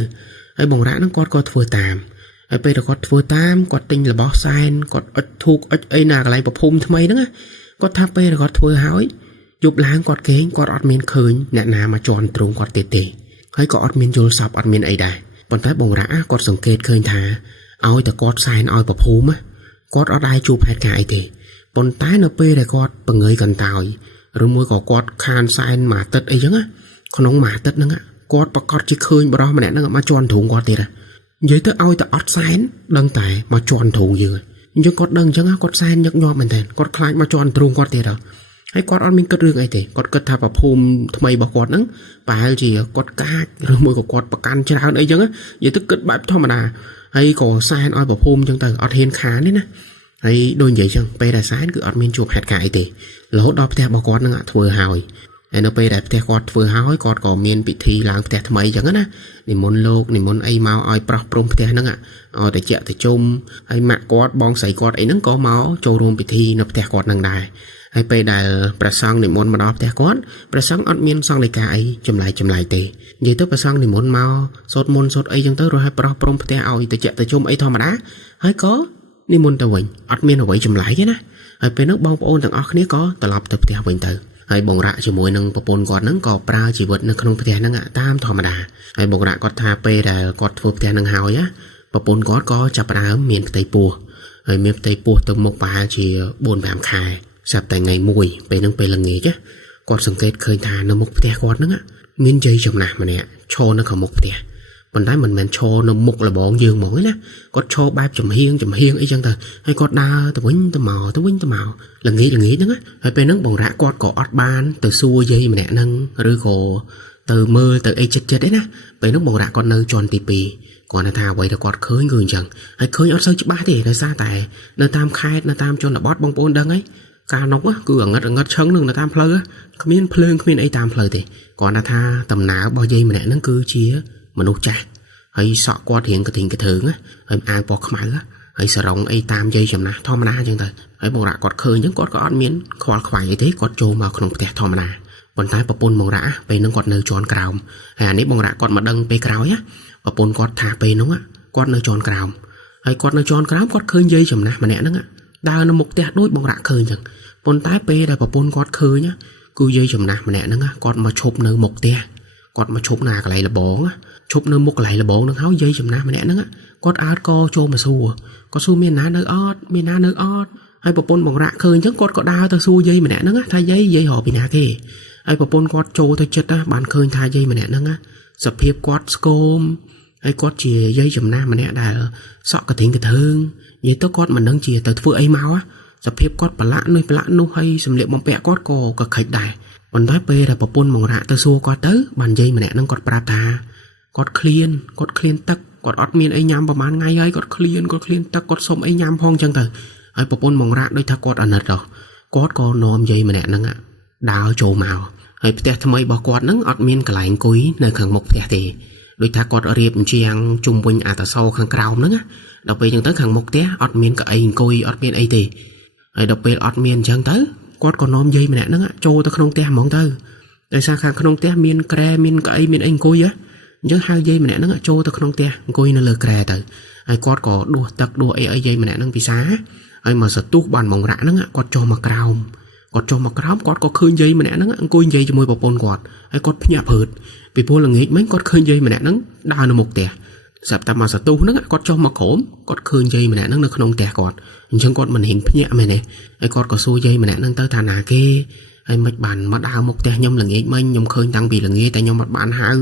ហើយបងរ៉ាហ្នឹងគាត់ក៏ធ្វើតាមហើយពេលគាត់ធ្វើតាមគាត់ទិញរបស់សែនគាត់អុជធូបអុជអីណាកន្លែងប្រភូមិថ្មីហ្នឹងគាត់ថាពេលគាត់ធ្វើហើយយប់ឡើងគាត់គេងគាត់អត់មានឃើញអ្នកណាមកជន់ទ្រូងគាត់ទេហើយក៏អត់មានយល់សប្តិអត់មានអីដែរប៉ុន្តែបងរ៉ាគាត់សង្កេតឃើញថាឲ្យតែគាត់សែនឲ្យប្រភូមិគាត់អត់ដែរជួបហេតុការណ៍អីទេប៉ុន្តែនៅពេលដែលគាត់បង្ងើយកន្តើយឬមួយក៏គាត់ខានសែនមួយអាទិត្យអីចឹងក្នុងមួយអាទិត្យហ្នឹងគាត់ប្រកាសជាឃើញបរិសម្នាក់ហ្នឹងមកជន់ទ្រូងគាត់ទៀតនិយាយទៅឲ្យតែអត់សែនដឹងតែមកជន់ទ្រូងយើងអញ្ចឹងគាត់ដឹងអញ្ចឹងគាត់សែនញឹកញាប់មែនតើគាត់ខ្លាចមកជន់ទ្រូងគាត់ទៀតហើយគាត់អត់មានគិតរឿងអីទេគាត់គិតថាប្រភូមិថ្មីរបស់គាត់ហ្នឹងប្រហែលជាគាត់កាចឬមួយក៏គាត់ប្រកាន់ច្រើនអីចឹងនិយាយទៅគិតបែបធម្មតាហើយក៏សែនឲ្យប្រភូមិចឹងទៅអត់ហ៊ានខានទេណាហើយដូចនិយាយចឹងពេលដែលសែនគឺអត់មានជួបហេតុការណ៍អីទេរហូតដល់ផ្ទះរបស់គាត់ហ្នឹងធ្វើហើយហើយនៅពេលដែលផ្ទះគាត់ធ្វើហើយគាត់ក៏មានពិធីឡើងផ្ទះថ្មីចឹងណានិមន្តលោកនិមន្តអីមកឲ្យប្រោះព្រំផ្ទះហ្នឹងឲ្យតែជាក់ទៅជុំហើយម៉ាក់គាត់បងស្រីគាត់អីហ្នឹងក៏មកចូលរួមពិធីនៅផ្ទះគាត់ហ្នឹងដែរហើយពេលដែលព្រះសង្ឃនិមន្តមកដល់ផ្ទះគាត់ព្រះសង្ឃអត់មានសង្ឃលេខាអីចម្លែកទេនិយាយទៅព្រះសង្ឃនិមន្តមកសូត្រមន្តសូត្រអីចឹងទៅរហូតប្រោះព្រំផ្ទះឲ្យទៅជាក់ទៅជុំអីធម្មតាហើយក៏និមន្តទៅវិញអត់មានអ្វីចម្លែកទេណាហើយពេលហ្នឹងបងប្អូនទាំងអស់គ្នាក៏ត្រឡប់ទៅផ្ទះវិញទៅហើយបងរ៉ាជាមួយនឹងប្រពន្ធគាត់ហ្នឹងក៏ប្រើជីវិតនៅក្នុងផ្ទះហ្នឹងតាមធម្មតាហើយបងរ៉ាគាត់ថាពេលដែលគាត់ធ្វើផ្ទះហ្នឹងហើយប្រពន្ធគាត់ក៏ចាប់ផ្ដើមមានផ្ទៃពោះហើយមានផ្ទៃពោះទៅមុខប្រហែលជា 4-5 ខែស្រាប់តែថ្ងៃមួយពេលហ្នឹងពេលល្ងាចគាត់សង្កេតឃើញថានៅមុខផ្ទះគាត់ហ្នឹងមានយាយចំណាស់ម្នាក់ឈរនៅខាងមុខផ្ទះប៉ុន្តែមិនមែនឈរនៅមុខលបងយើងហ្មងទេណាគាត់ឈរបែបចំហៀងអីចឹងទៅហើយគាត់ដើរទៅវិញទៅមកល្ងាចហ្នឹងហើយពេលហ្នឹងបងរ៉ាគាត់ក៏អត់បានទៅសួរយាយម្នាក់ហ្នឹងឬក៏ទៅមើលទៅអីចិត្តទេណាពេលហ្នឹងបងរ៉ាគាត់នៅជាន់ទី2គាត់ថាអ្វីដែលគាត់ឃើញគឺអញ្ចឹងហើយឃើញអត់សូវច្បាស់ទេដោយសារតែនៅតាមខេត្តនៅតាមជនបទបងប្អូនដឹងហើយកាលនោះគឺអងឹតឆឹងនឹងនៅតាមផ្លូវគ្មានភ្លើងគ្មានអីតាមផ្លូវទេគាត់ថាដំណើររបស់យាយម្នាក់ហ្នឹងគឺជាមនុស្សចាស់ហើយសក់គាត់រៀងកធិងកធើងហើយអាវពណ៌ខ្មៅហើយសរងអីតាមយាយចំណាស់ធម្មតាអញ្ចឹងទៅហើយបងរ៉ាគាត់ឃើញអញ្ចឹងគាត់ក៏អត់មានខ្វល់ខ្វាយអីទេគាត់ចូលមកក្នុងផ្ទះធម្មតាប៉ុន្តែប្រពន្ធបងរ៉ាពេលហ្នឹងគាត់នៅជាន់ក្រោមហើយអានេះបងរ៉ាគាត់មកដឹងពេលក្រោយប្រពន្ធគាត់ថាពេលហ្នឹងគាត់នៅជាន់ក្រោមហើយគាត់នៅជាន់ក្រោមគាត់ឃើញយាយចំណាស់ម្នាក់ហ្នឹងដើរនៅមុខផ្ទះដូចបងរ៉ាឃើញអញ្ចឹងប៉ុន្តែពេលដែលប្រពន្ធគាត់ឃើញគឺយាយចំណាស់ម្នាក់ហ្នឹងគាត់មកឈប់នៅមុខផ្ទះគាត់មកឈប់ណាកន្លែងលបងឈប់នៅមុខកន្លែងលបងហ្នឹងហើយយាយចំណាស់ម្នាក់ហ្នឹងគាត់អើតកចូលមកសួរគាត់សួរមានណានៅអត់ហើយប្រពន្ធបងរ៉ាឃើញអញ្ចឹងគាត់ក៏ដើរទៅសួរយាយម្នាក់ហ្នឹងថាយាយរកពីណាគេហើយប្រពន្ធគាត់ចូលទៅចិត្តបានឃើញថាយាយម្នាក់ហ្នឹងសភាពគាត់ស្គមហើយគាត់ជាយាយចំណាស់ម្នាក់ដែលសក់កធិងកធើងនិយាយទៅគាត់មិនដឹងជាទៅធ្វើអីមកសភាពគាត់ប្រឡាក់នោះហើយសម្លៀកបំពាក់គាត់ក៏ខិចដែរប៉ុន្តែពេលដែលប្រពន្ធបងរ៉ាទៅសួរគាត់ទៅបានយាយម្នាក់ហ្នឹងគាត់ប្រាប់ថាគាត់ឃ្លានទឹកគាត់អត់មានអីញ៉ាំប្រហែលថ្ងៃហើយគាត់ឃ្លានទឹកគាត់សុំអីញ៉ាំផងអញ្ចឹងទៅហើយប្រពន្ធបងរ៉ាដូចថាគាត់អាណិតគាត់ក៏នាំយាយម្នាក់ហ្នឹងដើរចូលមកហើយផ្ទះថ្មីរបស់គាត់ហ្នឹងអត់មានកន្លែងអង្គុយនៅខាងមុខផ្ទះទេដូចថាគាត់រៀបអញ្ជាងជុំវិញអាតសោខាងក្រោមហ្នឹងដល់ពេលអញ្ចឹងទៅខាងមុខផ្ទះអត់មានកៅអីអង្គុយអត់មានអីទេហើយដល់ពេលអត់មានអញ្ចឹងទៅគាត់ក៏នាំយាយម្នាក់ហ្នឹងចូលទៅក្នុងផ្ទះហ្មងទៅដោយសារខាងក្នុងផ្ទះមានក្រែមានកៅអីមានអីអង្គុយអញ្ចឹងហៅយាយម្នាក់ហ្នឹងចូលទៅក្នុងផ្ទះអង្គុយនៅលើក្រែទៅហើយគាត់ក៏ដួសទឹកដួសអីឲ្យយាយម្នាក់ហ្នឹងពិសាហើយមកសទុះបានបងរ៉ាហ្នឹងគាត់ចុះមកក្រោមគាត់ក៏ឃើញយាយម្នាក់ហ្នឹងអង្គុយនិយាយជាមួយប្រពន្ធគាត់ហើយគាត់ភ្ញាក់ព្រឺតពីព្រោះល្ងាចមិញគាត់ឃើញយាយម្នាក់ហ្នឹងដើរនៅមុខផ្ទះ sập ta mà sợ tu nó có cho mà khổm có khơi dây mà nè nó không tè cọt chẳng con mình hình nhẹ mày này ai con có xôi dây mà nè nó tới thà nà kia ai mạch bàn mà đào một tè nhom là nghe mình nhom khơi tăng bị là nghe tại nhom mặt bàn hao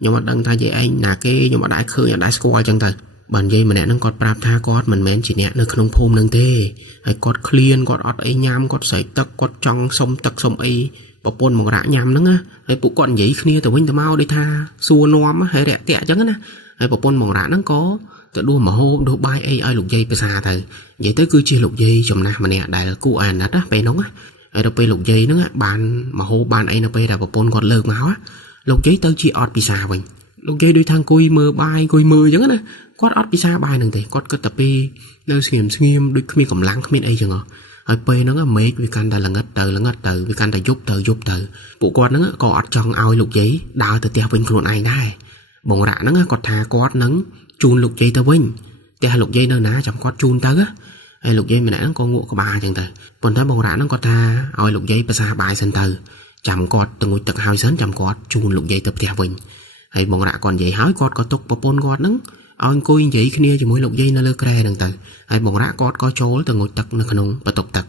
nhom mặt đăng ta dây anh nà kia nhom mặt đại khơi ở đại square chẳng tới bàn dây mà nè nó còn prap tha con mình men chỉ nè nó không phôm nâng tê ai con clean con ọt ấy nhám con sấy tắc con trong sông tắc sông ấy bảo pôn một rã nhám nữa ai phụ con giấy kia từ bên từ mau đi tha xua nom á hay đẹp tẹt chẳng á ai bảo pôn một rã nó có tự đua mà hô đua bay ai lục dâyไปxa thầy vậy tới cứ chia lục dây chồng na mà nè đại là cụ đó đó pe nóng á ai đâu pe lục dây nữa bàn mà hô bàn ai nó pe là bảo pôn còn lơ máu á lục dây tới chia ọt bị xa mình lục dây đôi thang cùi mơ bay cùi mơ chẳng á quát ọt bị xa bay nằng thì quát cái tập pi nơi nghiêm đôi khi cầm lăng không biết ai chẳng ở pe nó mấy vì căn là ngất từ vì căn là giúp từ bộ quát nó có ọt trong ao lục giấy đào từ tiêu bên cồn ai đây bồng rạ nó có thà quát nắng chun lục dây tao vinh tia lục dây nơi ná chẳng quát chun tao á hay lục dây mình nãy nó con ngộ có ba chẳng từ còn tới bồng rạ nó có thà ao lục dây bờ xa bài sân từ chậm quát từ ngồi tật hao sến chậm quát chun lục dây tập tiêu vinh hay bồng rạ còn vậy hói quát có tục bờ pôn quát nắng ao coi vậy kia chỉ mỗi lục dây nó lơ kre đằng từ hay bồng rạ quát có chỗ từ ngồi tật nó không bờ tục tật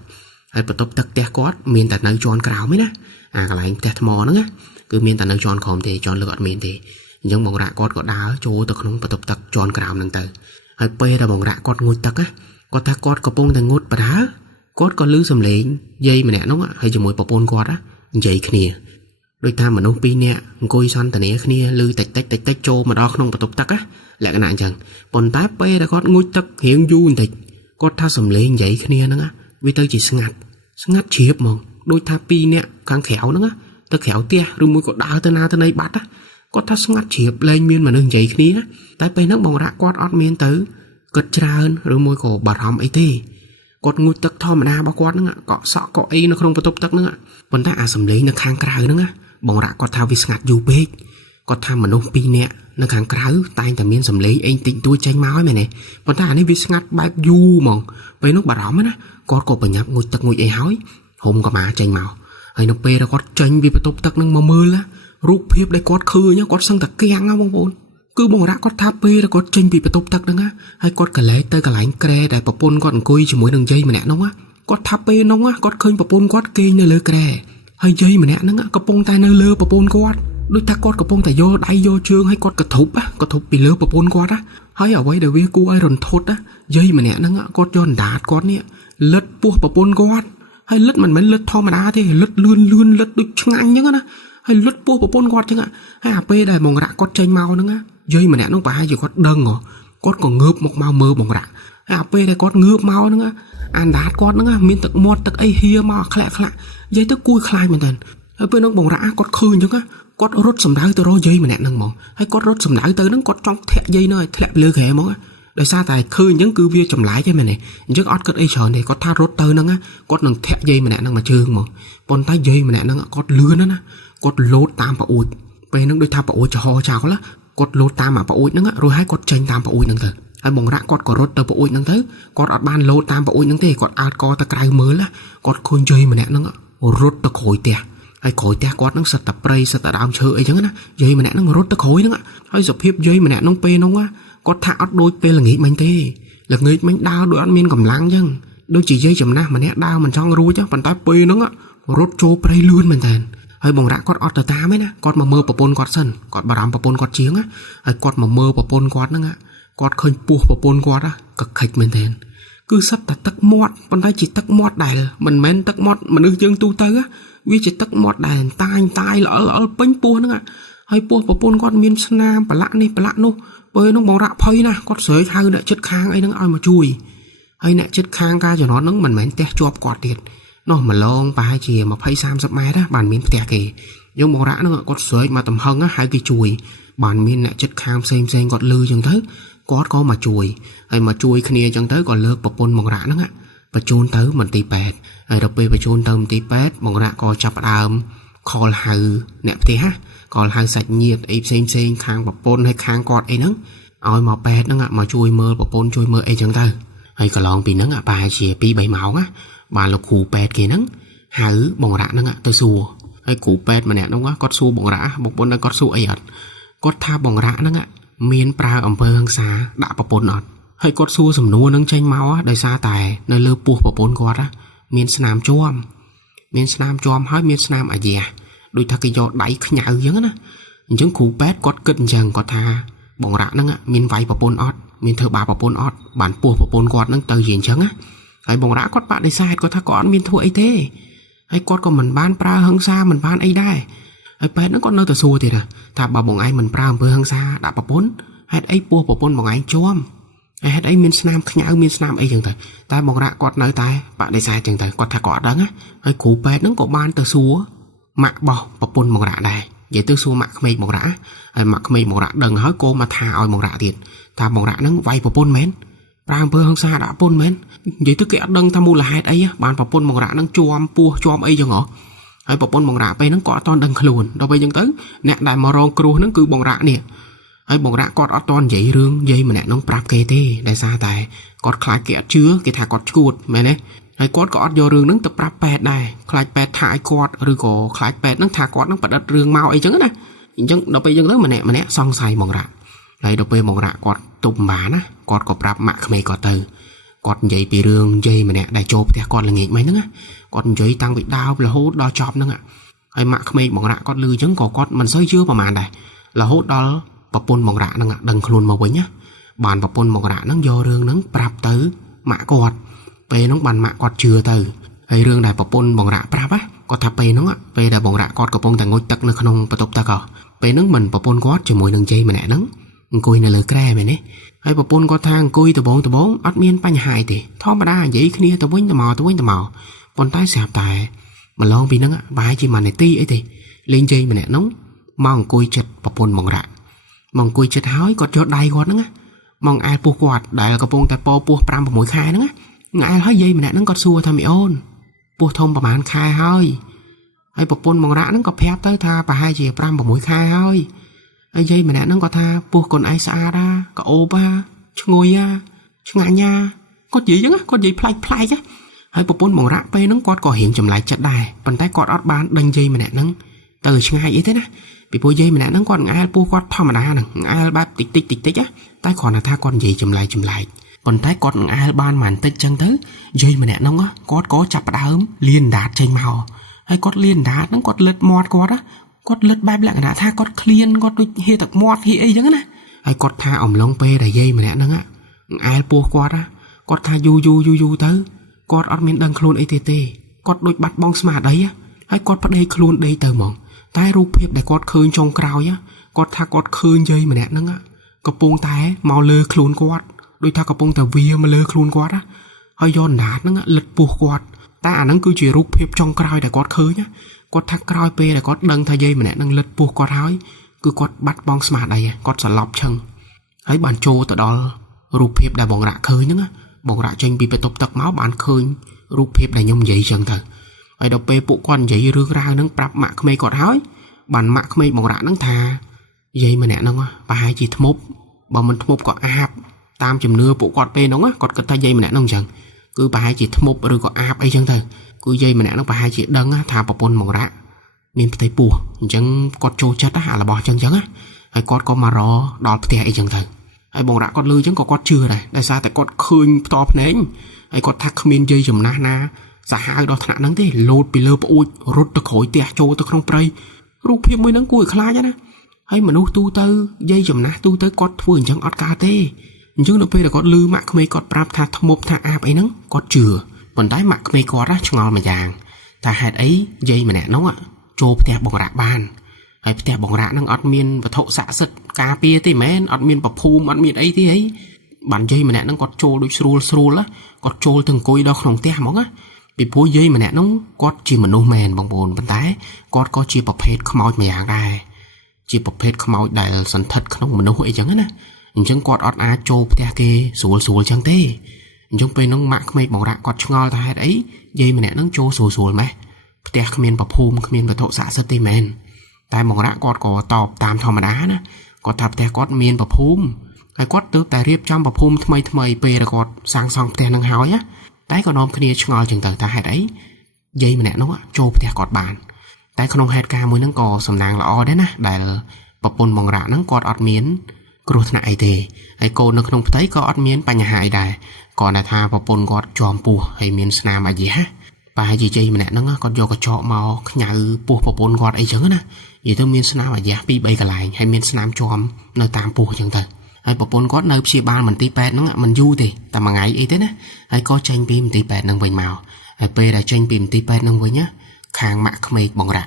hay bờ tục tật tia quát miền tật nơi tròn cào mấy đó cái lại tia mò nữa cứ miền tật nơi tròn khom thì tròn lượt miền thì nhưng bóng rạ có đá chỗ tật không tập tật tròn cào nâng tờ hay pe là bóng rạ con ngồi tật á có ta có bông thành ngốt bà đá có lưới sầm lệ dây mà nè nó hay chỉ mỗi bông có á dây kia đôi ta mà nông pi nè coi xoan tờ nè kia lưới tách trô mà đo không tập tật á lại cái nạn chẳng còn ta pe là có ngồi tật hiện du tịch có tha sầm lệ dây kia nữa á vì tao chỉ ngắt chiếp mà đôi ta pi nè càng khéo nữa á ta khéo tia rồi mỗi có đá tới nay bắt á có thắt ngắt chiệp lên miên mà nâng dậy khí tại bây nước bồng rạ quát ót miên tứ cất ra hơn rồi môi cổ bật hòm ấy tê quát ngụt tức thò mà na bao quát nữa cọ sọ cọ ấy nó không có tốt tức nữa còn ta sầm lấy nó khang cào nữa bồng rạ quát thao vi ngắt dù bê quát tham mà nông pi nè nó khang cào tay ta miên sầm lấy anh tịnh tôi tranh máu mày này còn ta này vi ngắt bạc du mong bây nước bật hòm á quát cổ bật nhập ngụt tức ngụt ấy hói hôm có má tranh màu hay nó pe ra quát tranh vì tốt tức nó mơ lá rút hiệp đây quát khư nhá quát sang tật keng á bông cứ bông rạ quát tháp là quát tranh bị tốc tắc đó á hay quát cả lẽ tới cả lạnh kre đại bọc pôn quát coi chỉ mỗi đường dây mà nè nó á quát tháp nó á quát khơi bọc pôn quát kê nơi lơ kre hay dây mà nè nó á cặp pôn tai nơi lơ bọc pôn quát đôi ta quát cặp pôn tại do đai do trương hay quát cặp thục bị lơ bọc pôn quát á hay ở quay đầu với cô ai rần thốt á dây mà nè nó á quát do đạt quát nè lật buộc bọc pôn quát hay lật mình lật thò mà đá thế lật lươn lật được ngang nhá hay lướt bua của pôn quạt chứ ạ hay ap đây bồng rạ quát tranh mau nữa á dây mà nè nó phải chỉ quát đâng ngỏ quát còn ngớp một mau mơ bồng rạ hay ap đây quát ngớp mau nữa á an đát quát nữa á miên tật mót tật ấy hia mau khlạ dây tật cùi khai mình thành hay bên nó bồng rạ quát khơi chứ á quát rốt sầm đá từ đó dây mà nè nâng mỏng hay quát rốt sầm đá tới nó quát trong thẹt dây nơi thẹt lơ ghé mỏng á đời xa tài khơi những cứ vía chầm lái cho mày này trước ót cất ấy chờ này có tha rốt tới nó á quát nâng thẹt dây mà nè nâng mà trương mỏng còn tay dây mà nè nâng quát lươn đó cột lốt tam bảo ui pe nó đôi tham bảo ui cho ho chào lá cột lốt tam mà bảo ui nó rồi hai cột tranh tam bảo ui nâng thử hai bồng rạ cột có rốt tờ bảo ui nâng thử cột ở ban lốt tam bảo ui nâng thế cột ạt co ta cài mới lá cột khôi dây mà nè nó rốt tờ khối tè hay khối tè cột nó sật tập prey sật đam chơi ấy chẳng á dây mà nè nó rốt tờ khối nó hay dập hiệp dây mà nè nó pe nó á cột thả đôi pe là nghĩ mình thế là nghĩ mình đau đôi ăn miên cầm láng chăng đôi chỉ dây chầm na mà nè đau mình trong ruồi chứ bàn tay pe nó á rốt cho prey lươn mình thành hay bồng rạ quát ọt từ ta mấy nè quát mà mơ bờ pôn quát sân quát bà đám bờ pôn quát chiếng á hay quát mà mơ bờ pôn quát nữa á quát khơi buộc bờ pôn quát á cực khạch mình thèn cứ sắp tắc mót con tay chỉ tắc mót đài mình men tắc mót mình ư dương tu tới á vì chỉ tắc mót đài tai lỡ bánh pua nữa á hay pua bờ pôn quát miên nam bà lạ nô bơi nó bồng rạ phơi nè quát sới hai nè chất khang ấy nó ai mà chui hay nè chất khang ca cho nó mình men tè chọp quạt tiền nó mà lon ba chìa mà phay sam sắp mai đó bàn miên tè kì giống bóng rã nó có sới mà tầm hân á hai cái chùi bàn miên nè chất kham xem còn lư chẳng tới có mà chùi hay mà chui kia chẳng tới còn lơ bọc bồn bóng rã nó á và chôn tới mình tì bẹt hay đọc bê và chôn tâm tì bẹt bóng rã có chập đàm call hừ nẹp tì ha còn hai sạch nhiệt ấy xem khang bọc bồn hay khang cọt ấy nắng ôi mà bẹt nó mà chui mơ bọc bồn chui mơ ấy chẳng tới hay cả lon bị nắng á ba chìa pi bảy máu á bà là cụ pet kia nắng hả bồng rạ nắng ạ tôi xua hay cụ pet mà nè nó quá cót xua bồng rạ bọc bồn đang cót xua ấy ạ cót tha bồng rạ nắng ạ miền pra ở bờ hang xa đã bập bồn ọt hay cốt xua sầm nua nâng tranh máu á đại xa tài nơi lơ buộc bập bồn quạt á miền snam chôm hỏi miền snam à dè đôi thằng cái gió đáy nhả dướng á những cụ pet cốt cận chẳng có tha bỏng rạ nâng á miền vay bập bồn ọt miền thợ bà bập bồn ọt bản buộc bập bồn quạt nâng từ diện chẳng á hay bỏng rạ cốt bạn đại xa có tha con miền thua ấy thế hay cốt có mình ban pra hang xa mình ban ấy đây hay pet nó con nơi từ xua thì à ta bảo bỏng ai mình pra bờ hang xa đã bập bồn hay ấy buộc bập bồn bỏng ai chôm hay ấy miền nam nhả miền nam ấy chẳng thôi ta bỏng rạ cốt nơi ta bạn đại xa chẳng thôi cốt tha cốt đắng á hay cụ pet nó có ban từ xua mạ bỏ bập bồn bỏng rạ đây vậy tôi xua mạ mày bỏng rạ mạ mày bỏng rạ đừng hỏi cô mà thà oi bỏng rạ thiệt thà bỏng rạ nó vay bập bồn mến pra bờ hang xa đã bồn mến vậy tôi kẹt đừng tham mua là hai ấy bàn bập bồn bỏng rạ nó chôm ấy chẳng hả hay bập bồn bỏng rạไปnó có toàn đằng khluồn đâu bây giờ tới nè đại mà rong kêu nó cứ bỏng rạ nè hay bỏng rạ có toàn dây rương dây mà nè nó prap kê tê đại sa tài có khai kẹt chứa cái thà có chuột mày đấy hay có vô rương nó tập prap pet đây khai pet thải có rồi có khai pet nó thà có nó bật đặt rương mau ấy chứ nè chứ đâu bây giờ tới mà nè xong xài bỏng rạ đây đâu bây bỏng rạ có tụm bá á có prap mạ mày có từ có dây bị rương dây mà nè đại chộp thì còn là nghịch mấy nữa còn dây tăng bị đau là hốt đo chọp nữa hay mạ mày bỏng rạ có lư chứng có mình sơi chưa mà đây là hốt đó bập bồn bỏng rạ nó đằng khluồn mà với nhá bàn bập bồn bỏng rạ nó do rương nó prap tới mạ quạt pe nó bàn mạ quạt chưa từ hay rương đại bập bồn bỏng rạ prap á có thà pe nó pe đại bỏng rạ quạt có bông tại ngôi tắc nó không bắt tục ta cỏ pe nó mình bập bồn quạt cho mùi nâng dây mà nè nó cùi này lời kre mày nè hay bập bồn có thang cùi từ bốn ắt miên pa nhà hai thì thó mà đa vậy kia từ bốn từ mò con tái sẹp tài mà lo vì nó bài chỉ mà này ti ấy thì lên dây mà nè nóng mong cùi chật bập bồn bỏng rạ mong cùi chật hói có cho đầy quạt nữa mong ai pu quạt đại là có bông tại po pu pram mỗi khai nữa ai hói dây mà nè nó có xua tham mày ôn pu thông bà bạn khai hói hay bập bồn bỏng rạ nó có phép tới tha bà hai chị pram mỗi khai hói ai dây mà nè nó có tha pu còn ai xa ra có ô ba ngồi ngã nha có gì chứ có gì play chứ hay bập bồn bỏng rạ pe nó có hiện chậm lại chặt đài bàn tay cọt ót bán đằng dây mà nè nó từ ngay vậy thế nè bị bôi dây mà nè nó còn ai pu quạt thò mà đá nè ai ba tích á tay còn là tha con gì chậm lại còn tay còn ai ban màn tích chân tới dây mà nè nó có chặt đá ấm liên đát trên màu hay có liên đát nó có lật mọt có đó có lật ba lạng đã tha có clean có đôi hê tặc mọt hê ấy chứ nè hay có tha ỏng lông pe đầy dây mà nè nó ai pu quạt á có tha du tới có ót miền đằng khluồn att có đôi bắt bong smart đấy á hay có bắt đây khluồn đây từ mỏng taiรูปភាពដែលគាត់ឃើញចុងក្រោយគាត់ថាគាត់ឃើញយាយម្នាក់ហ្នឹងកំពុងតែមកលើខ្លួនគាត់ដូចថាកំពុងតែវាមកលើខ្លួនគាត់ហើយយកអណ្ដាតហ្នឹងលិតពោះគាត់តែអាហ្នឹងគឺជារូបភាពចុងក្រោយដែលគាត់ឃើញគាត់ថាក្រោយពេលដែលគាត់ដឹងថាយាយម្នាក់ហ្នឹងលិតពោះគាត់ហើយគឺគាត់បាត់បង់ស្មារតីគាត់សន្លប់ឈឹងហើយបានចូលទៅដល់រូបភាពដែលបងរ៉ាឃើញហ្នឹងបងរ៉ាចេញពីបន្ទប់ទឹកមកបានឃើញរូបភាពដែលខ្ញុំនិយាយចឹងទៅហើយដល់ពេលពួកគាត់និយាយរឿងរ៉ាវហ្នឹងប្រាប់ម៉ាក់ក្មេងគាត់ហើយបានម៉ាក់ក្មេងបងរ៉ាហ្នឹងថាយាយម្នាក់ហ្នឹងប្រហែលជាធ្មប់បើមិនធ្មប់ក៏អាបតាមជំនឿពួកគាត់ពេលហ្នឹងគាត់គិតថាយាយម្នាក់ហ្នឹងអញ្ចឹងគឺប្រហែលជាធ្មប់ឬក៏អាបអីចឹងទៅគឺយាយម្នាក់ហ្នឹងប្រហែលជាដឹងថាប្រពន្ធបងរ៉ាមានផ្ទៃពោះអញ្ចឹងគាត់ចូលចិត្តអារបស់អញ្ចឹងហើយគាត់ក៏មករដល់ផ្ទះអីចឹងទៅហើយបងរ៉ាគាត់លឺអញ្ចឹងក៏គាត់ជឿដែរដោយសារតែគាត់ឃើញផ្ទាល់ភ្នែកហើយគាត់ថាគ្មានយាយចំណាស់ណាសាហាវដល់ថ្នាក់ហ្នឹងទេលោតពីលើប្អួចរត់ទៅក្រោយផ្ទះចូលទៅក្នុងព្រៃរូបភាពមួយហ្នឹងគួរឲ្យខ្លាចណាហើយមនុស្សទូទៅយាយចំណាស់ទូទៅគាត់ធ្វើអញ្ចឹងអត់កើតទេអញ្ចឹងដល់ពេលដែលគាត់ឮម៉ាក់ក្មេងគាត់ប្រាប់ថាធ្មប់ថាអាបអីហ្នឹងគាត់ជឿប៉ុន្តែម៉ាក់ក្មេងគាត់ឆ្ងល់មួយយ៉ាងថាហេតុអីយាយម្នាក់ហ្នឹងចូលផ្ទះបងរ៉ាបានហើយផ្ទះបងរ៉ាហ្នឹងអត់មានវត្ថុស័ក្តិសិទ្ធិការពារទេមែនអត់មានប្រភូមិអត់មានអីទេហីបានយាយម្នាក់ហ្នឹងគាត់ចូលដូចស្រួលគាត់ចូលទៅអង្គុយដល់ក្នុងផ្ទះហ្មងពីព្រោះយាយម្នាក់នោះគាត់ជាមនុស្សមែនបងប្អូនប៉ុន្តែគាត់ក៏ជាប្រភេទខ្មោចម្យ៉ាងដែរជាប្រភេទខ្មោចដែលសន្ធិដ្ឋក្នុងមនុស្សអីចឹងណាអញ្ចឹងគាត់អត់អាចចូលផ្ទះគេស្រួលចឹងទេអញ្ចឹងពេលនោះម៉ាក់ក្មេងបងរ៉ាគាត់ឆ្ងល់ថាហេតុអីយាយម្នាក់ហ្នឹងចូលស្រួលម៉េះផ្ទះគ្មានប្រភូមិគ្មានវត្ថុស័ក្តិសិទ្ធិទេមែនតែបងរ៉ាគាត់ក៏តបតាមធម្មតាណាគាត់ថាផ្ទះគាត់មានប្រភូមិហើយគាត់ទើបតែរៀបចំប្រភូមិថ្មីពេលគាត់សាងសង់ផ្ទះហ្នឹងហើយតែក៏នាំគ្នាឆ្ងល់ចឹងទៅថាហេតុអីយាយម្នាក់នោះចូលផ្ទះគាត់បានតែក្នុងហេតុការណ៍មួយហ្នឹងក៏សំណាងល្អដែរណាដែលប្រពន្ធបងរ៉ាហ្នឹងគាត់អត់មាន គ្រោះថ្នាក់អីទេហើយកូននៅក្នុងផ្ទៃក៏អត់មានបញ្ហាអីដែរគ្រាន់តែថាប្រពន្ធគាត់ជាប់ពោះហើយមានស្នាមអាយះប្រហែលជាយាយម្នាក់ហ្នឹងគាត់យកកញ្ចក់មកខ្ញៅពោះប្រពន្ធគាត់អីចឹងណានិយាយទៅមានស្នាមអាយះ 2-3 កន្លែងហើយមានស្នាមជាប់នៅតាមពោះចឹងទៅហើយប្រពន្ធគាត់នៅព្យាបាលមន្ទីរពេទ្យហ្នឹងមិនយូរទេតែមួយថ្ងៃអីទេណាហើយក៏ចេញពីមន្ទីរពេទ្យហ្នឹងវិញមកហើយពេលដែលចេញពីមន្ទីរពេទ្យហ្នឹងវិញណាខាងម៉ាក់ក្មេកបងរ៉ា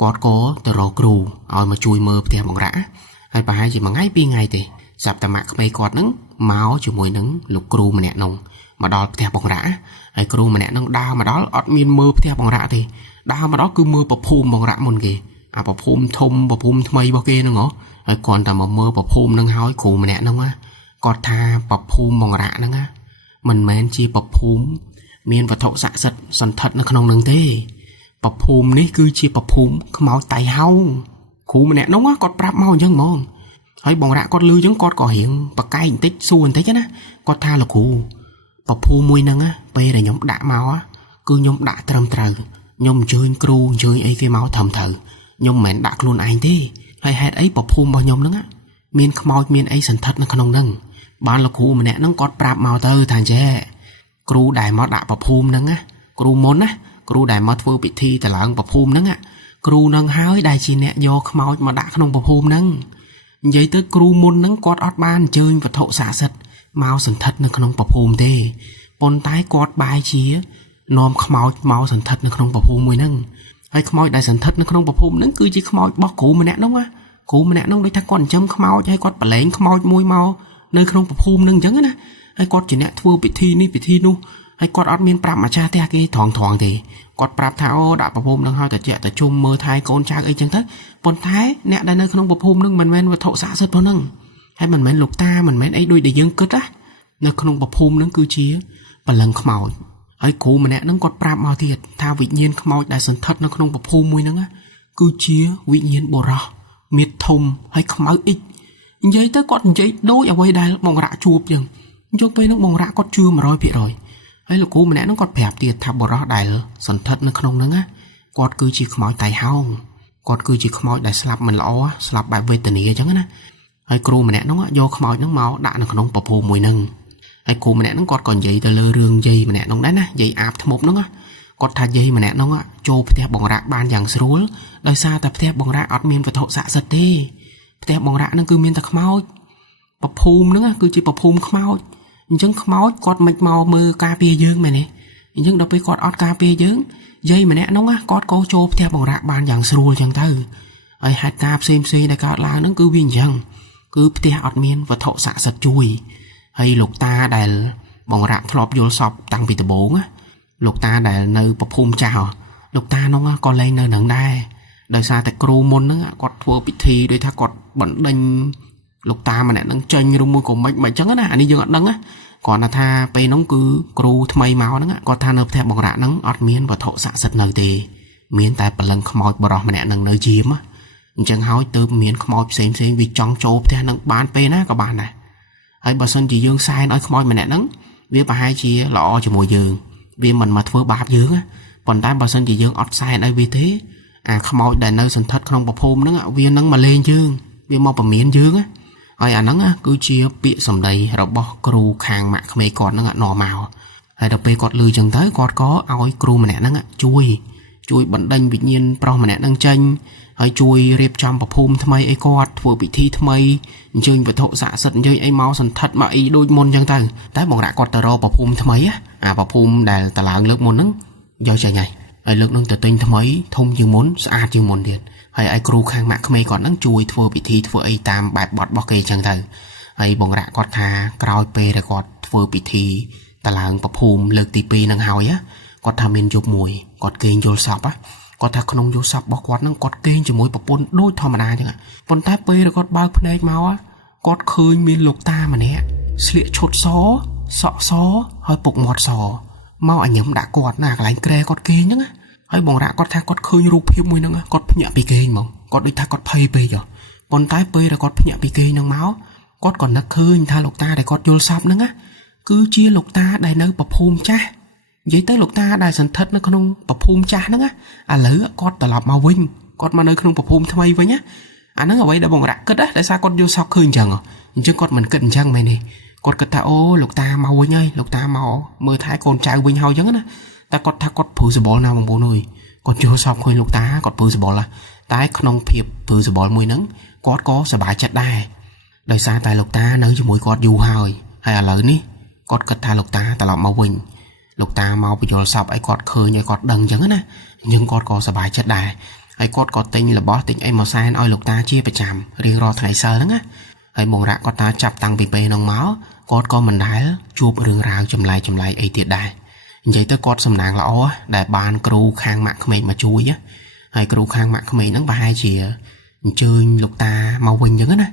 គាត់ក៏ទៅរកគ្រូឲ្យមកជួយមើលផ្ទះបងរ៉ាហើយប្រហែលជាមួយថ្ងៃ2ថ្ងៃទេស្រាប់តែម៉ាក់ក្មេកគាត់ហ្នឹងមកជាមួយនឹងលោកគ្រូម្នាក់នោះមកដល់ផ្ទះបងរ៉ាហើយគ្រូម្នាក់ហ្នឹងដើរមកដល់អត់មានមើលផ្ទះបងរ៉ាទេដើរមកដល់គឺមើលប្រភូមិបងរ៉ាមុនគេអាប្រភូមិធំប្រភូមិថ្មីរបស់គេហ្នឹងហ៎ហើយគាត់តែមកមើលប្រភូមិហ្នឹងហើយគ្រូម្នាក់ហ្នឹងគាត់ថាប្រភូមិបងរ៉ាហ្នឹងមិនមែនជាប្រភូមិមានវត្ថុស័ក្តិសិទ្ធិសន្ធិដ្ឋនៅក្នុងហ្នឹងទេប្រភូមិនេះគឺជាប្រភូមិខ្មោចតៃហោងគ្រូម្នាក់ហ្នឹងគាត់ប្រាប់មកអញ្ចឹងហ្មងហើយបងរ៉ាគាត់លឺអញ្ចឹងគាត់ក៏រៀងបកែកបន្តិចសួរបន្តិចណាគាត់ថាលោកគ្រូប្រភូមិមួយហ្នឹងពេលដែលខ្ញុំដាក់មកគឺខ្ញុំដាក់ត្រឹមត្រូវខ្ញុំអញ្ជើញគ្រូអញ្ជើញអីគេមកត្រឹមត្រូវខ្ញុំមិនមែនដាក់ខ្លួនឯងទេហើយហេតុអីប្រភូមិរបស់ខ្ញុំហ្នឹងមានខ្មោចមានអីសន្ធិដ្ឋនៅក្នុងហ្នឹងបានលោកគ្រូម្នាក់ហ្នឹងគាត់ប្រាប់មកទៅថាចេះគ្រូដែលមកដាក់ប្រភូមិហ្នឹងគ្រូមុនណាគ្រូដែលមកធ្វើពិធីតឡើងប្រភូមិហ្នឹងគ្រូនឹងហើយដែលជាអ្នកយកខ្មោចមកដាក់ក្នុងប្រភូមិហ្នឹងនិយាយទៅគ្រូមុនហ្នឹងគាត់អត់បានអញ្ជើញវត្ថុស័ក្តិសិទ្ធិមកសន្ធិដ្ឋនៅក្នុងប្រភូមិទេប៉ុន្តែគាត់បែរជានាំខ្មោចមកសន្ធិដ្ឋនៅក្នុងប្រភូមិមួយហ្នឹងហើយខ្មោចដែលសន្ធិដ្ឋនៅក្នុងប្រភូមិហ្នឹងគឺជាខ្មោចរបស់គ្រូម្នាក់ហ្នឹងគ្រូម្នាក់ហ្នឹងដូចថាគាត់ចិញ្ចឹមខ្មោចហើយគាត់ប្រឡែងខ្មោចមួយមកនៅក្នុងប្រភូមិហ្នឹងអញ្ចឹងណាហើយគាត់ជាអ្នកធ្វើពិធីនេះពិធីនោះហើយគាត់អត់មានប្រាប់ម្ចាស់ផ្ទះគេត្រង់ទេគាត់ប្រាប់ថាអូដាក់ប្រភូមិហ្នឹងហើយតែជុំមើលថែកូនចៅអីចឹងទៅប៉ុន្តែអ្នកដែលនៅក្នុងប្រភូមិហ្នឹងមិនមែនវត្ថុស័ក្តិសិទ្ធិប៉ុណ្ណឹងហើយមិនមែនលោកតាមិនមែនអីដូចដែលយើងគិតណានៅក្នុងប្រភូមិហ្នឹងគឺជាបលឹងខ្មោចហើយគ្រូម្នាក់ហ្នឹងគាត់ប្រាប់មកទៀតថាវិញ្ញាណខ្មោចដែលសន្ធិដ្ឋនៅក្នុងប្រភូមិមួយហ្នឹងគឺជាវិញ្ញាណបុរសមាឌធំហើយខ្មៅអ៊ិចនិយាយទៅគាត់និយាយដូចអ្វីដែលបងរ៉ាជួបចឹងយកពេលហ្នឹងបងរ៉ាគាត់ជឿ 100% ហើយលោកគ្រូម្នាក់ហ្នឹងគាត់ប្រាប់ទៀតថាបុរសដែលសន្ធិដ្ឋនៅក្នុងហ្នឹងគាត់គឺជាខ្មោចតៃហោងគាត់គឺជាខ្មោចដែលស្លាប់មិនល្អស្លាប់បែបវេទនាអញ្ចឹងណាហើយគ្រូម្នាក់ហ្នឹងយកខ្មោចហ្នឹងមកដាក់នៅក្នុងប្រភូមិមួយហ្នឹងហើយគ្រូម្នាក់ហ្នឹងគាត់ក៏និយាយទៅលើរឿងយាយម្នាក់ហ្នឹងដែរណាយាយអាបធ្មប់ហ្នឹងគាត់ថាយាយម្នាក់ហ្នឹងចូលផ្ទះបងរ៉ាបានយ៉ាងស្រួលដោយសារតែផ្ទះបងរ៉ាអត់មានវត្ថុស័ក្តិសិទ្ធិទេផ្ទះបងរ៉ាហ្នឹងគឺមានតែខ្មោចប្រភូមិហ្នឹងគឺជាប្រភូមិខ្មោចអញ្ចឹងខ្មោចគាត់មិនមកមើលការពារយើងមែនទេអញ្ចឹងដល់ពេលគាត់អត់ការពារយើងយាយម្នាក់ហ្នឹងគាត់ក៏ចូលផ្ទះបងរ៉ាបានយ៉ាងស្រួលអញ្ចឹងទៅហើយហេតុការណ៍ផ្សេងដែលកើតឡើងហ្នឹងគឺវាអញ្ចឹងគឺផ្ទះអត់មានវត្ថុស័ក្តិសិទ្ធិជួយហើយលោកតាដែលបងរ៉ាធ្លាប់យល់សពតាំងពីដំបូងលោកតាដែលនៅប្រភូមិចាស់លោកតាហ្នឹងក៏លែងនៅនឹងដែរដោយសារតែគ្រូមុនហ្នឹងគាត់ធ្វើពិធីដោយថាគាត់បណ្ដេញលោកតាម្នាក់ហ្នឹងចេញឬមួយក៏មិនអញ្ចឹងណាអានេះយើងអត់ដឹងគាត់ថាពេលហ្នឹងគឺគ្រូថ្មីមកហ្នឹងគាត់ថានៅផ្ទះបងរ៉ាហ្នឹងអត់មានវត្ថុស័ក្តិសិទ្ធិនៅទេមានតែបលឹងខ្មោចបរោះម្នាក់ហ្នឹងនៅយាមអញ្ចឹងហើយទើបមានខ្មោចផ្សេងវាចង់ចូលផ្ទះហ្នឹងបានពេលណាក៏បានដែរហើយបើសិនជាយើងសែនឲ្យខ្មោចម្នាក់ហ្នឹងវាប្រហែលជាល្អជាមួយយើងវាមិនមកធ្វើបាបយើងប៉ុន្តែបើសិនជាយើងអត់សែនឲ្យវាទេអាខ្មោចដែលនៅសន្ធិដ្ឋក្នុងប្រភូមិហ្នឹងវានឹងមកលេងយើងវាមកប្រមានយើងហើយអាហ្នឹងគឺជាពាក្យសម្ដីរបស់គ្រូខាងម៉ាក់ក្មេកគាត់ហ្នឹងនាំមកហើយដល់ពេលគាត់លឺចឹងទៅគាត់ក៏ឲ្យគ្រូម្នាក់ហ្នឹងជួយបណ្ដេញវិញ្ញាណប្រុសម្នាក់ហ្នឹងចេញហើយជួយរៀបចំប្រភូមិថ្មីអីគាត់ធ្វើពិធីថ្មីអញ្ជើញវត្ថុស័ក្តិសិទ្ធិអញ្ជើញអីមកសន្ធិដ្ឋមកអីដូចមុនចឹងទៅតែបងរ៉ាគាត់ទៅរកប្រភូមិថ្មីអាប្រភូមិដែលតឡើងលើកមុនហ្នឹងយកចេញហើយលើកហ្នឹងទៅទិញថ្មីធំជាងមុនស្អាតជាងមុនទៀតហើយឲ្យគ្រូខាងម៉ាក់ក្មេកគាត់ហ្នឹងជួយធ្វើពិធីធ្វើអីតាមបែបបទរបស់គេចឹងទៅហើយបងរ៉ាគាត់ថាក្រោយពេលដែលគាត់ធ្វើពិធីតឡើងប្រភូមិលើកទី2ហ្នឹងហើយគាត់ថាមានយប់មួយគាត់គេងយល់សពគាត់ថាក្នុងយល់សពរបស់គាត់ហ្នឹងគាត់គេងជាមួយប្រពន្ធដូចធម្មតាចឹងប៉ុន្តែពេលដែលគាត់បើកភ្នែកមកគាត់ឃើញមានលោកតាម្នាក់ស្លៀកឈុតសសក់សហើយពុកមាត់សមកអញញឹមដាក់គាត់ណាកន្លែងក្រែគាត់គេងហ្នឹងហើយបងរ៉ាគាត់ថាគាត់ឃើញរូបភាពមួយហ្នឹងគាត់ភ្ញាក់ពីគេងហ្មងគាត់ដូចថាគាត់ភ័យពេកប៉ុន្តែពេលដែលគាត់ភ្ញាក់ពីគេងហ្នឹងមកគាត់ក៏នឹកឃើញថាលោកតាដែលគាត់យល់សពហ្នឹងគឺជាលោកតាដែលនៅប្រភូមិចាស់និយាយទៅលោកតាដែលសន្ធិដ្ឋនៅក្នុងប្រភូមិចាស់ហ្នឹងឥឡូវគាត់ត្រឡប់មកវិញគាត់មកនៅក្នុងប្រភូមិថ្មីវិញអាហ្នឹងអ្វីដែលបងរ៉ាគិតដោយសារគាត់យល់សពឃើញអញ្ chứ con mình cận chăng mày này con cất ta ô lục ta mau với nhơi lục ta mau mơ thái con trai với nhau chẳng á ta con ta con phù sự bỏ nào bằng bố nuôi con chưa xong khơi lục ta con phù sự bỏ là tái không phiệp phù sự bỏ mùi nắng con có sẽ bài chặt đai đời xa tại lục ta nới cho mũi con dù hơi hay là lợi ní con cất ta lục ta ta lọt mau bình lục ta mau bây giờ sập ấy con khơi như con đằng chẳng á nhưng con có sẽ bài chặt đai ấy con có tin là bó tính em màu xanh oi lục ta chia phải chạm riêng ro thầy sơ lắm á ấy mong rạ con ta chập tăng bị bê nông máu con có mình đái chụp rừng rào chầm lại ấy tiệt đài vậy tới con sầm nàng là ó đại bàn kêu khang mạng mình mà chui á hay kêu khang mạng mình nó bài gì chơi lục ta mau quỳnh những á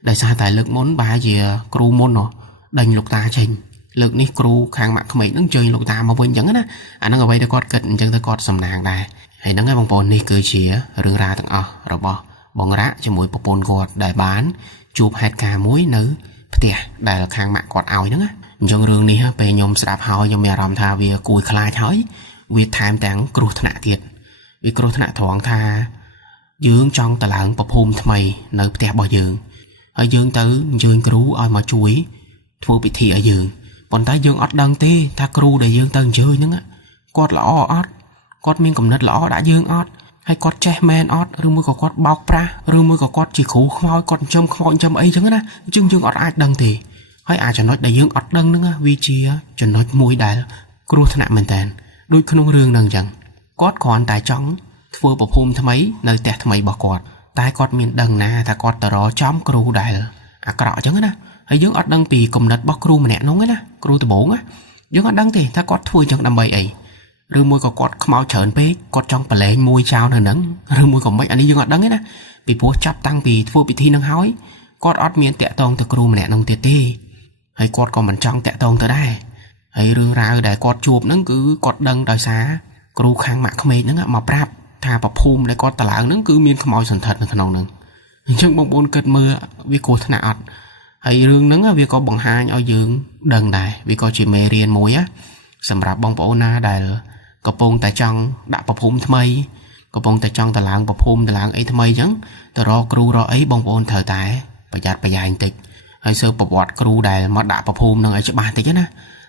đại sao tại lực muốn bài gì kêu môn nó đành lục ta trình lực ní kêu khang mạng mình nó chơi lục ta mau quỳnh những á anh nó ở đây để con cận chân tới con sầm nàng đài hay nó ngay bằng bồn đi cười chỉ rừng ra tặng rồi bỏ bong rã cho mũi bồn gọt đại bán chụp hai ca muối nữ tiệt đại là khang mạng quạt áo nữa trong rừng này về nhom sạp hỏi nhom mẹ làm tha về cùi khai thói việc tham táng cừu thạ tiệt vì cừu thạ thoáng tha dương trong tà láng bọc hôm thay nơi tiệt bỏ dương ở dương tới dương cừu oi mà chuối thua bị thị ở dương còn ta dương ót đăng tê ta cừu để dương tân chơi nữa quạt lõ ót quạt miên cầm nứt lõ đã dương ót hay quạt che men ót rư môi có quạt bọc ra rư môi có quạt chỉ khủ khoi quạt châm ấy chẳng á chương dương ót ai đăng thì hay ai cho nói đại dương ót đăng nữa vì chi cho nói mùi đại cừu thạ mình tàn đôi không rương đằng chẳng quạt còn tại trong vừa bọc hôm tham ấy nơi tẹt tham ấy bỏ quạt tai quạt miền đằng na ta quạt tờ đó chóm cừu đại cọ chẳng á hay dương ót đăng vì cùng nứt bọc cừu mà nè nóng á cừu từ bốn á dương ót đăng thì ta quạt thui chẳng đầm bầy ấy rư môi có quạt mau chởn pé quạt trong bể lệ môi trao nở nắng rư môi có mấy anh ấy dương ót đăng ấy nè bị búa chắp tăng vì vừa bị thi năng hói quạt ót miền tẹt tông từ cừu mà nè nông tiệt tê hay quạt còn mình trong tẹt tông tới đây hay rương ra để quạt chụp nó cứ quạt đăng đời xa cừu khang mạng không nó mà prap thà bọc hôm để quạt tà láng nó cứ miên không mỏi sần thật được nào nè nhưng bông bồn cất mưa vì cô thà nạt hay rương nó vì có bằng hai ở dương đằng này vì có chuyện mê riêng mối á sầm rạp bông bổ na đại có bông tại trong đã bọc hôm thay có bông tại trong tà láng bọc hôm tà láng ấy thay chẳng từ đó cừu đó ấy bông bồn thời tại phải giặt phải dài tịch hay sơ bọc quạt cừu đại mà đã bọc hôm nó ấy cho bàn tịch chứ nè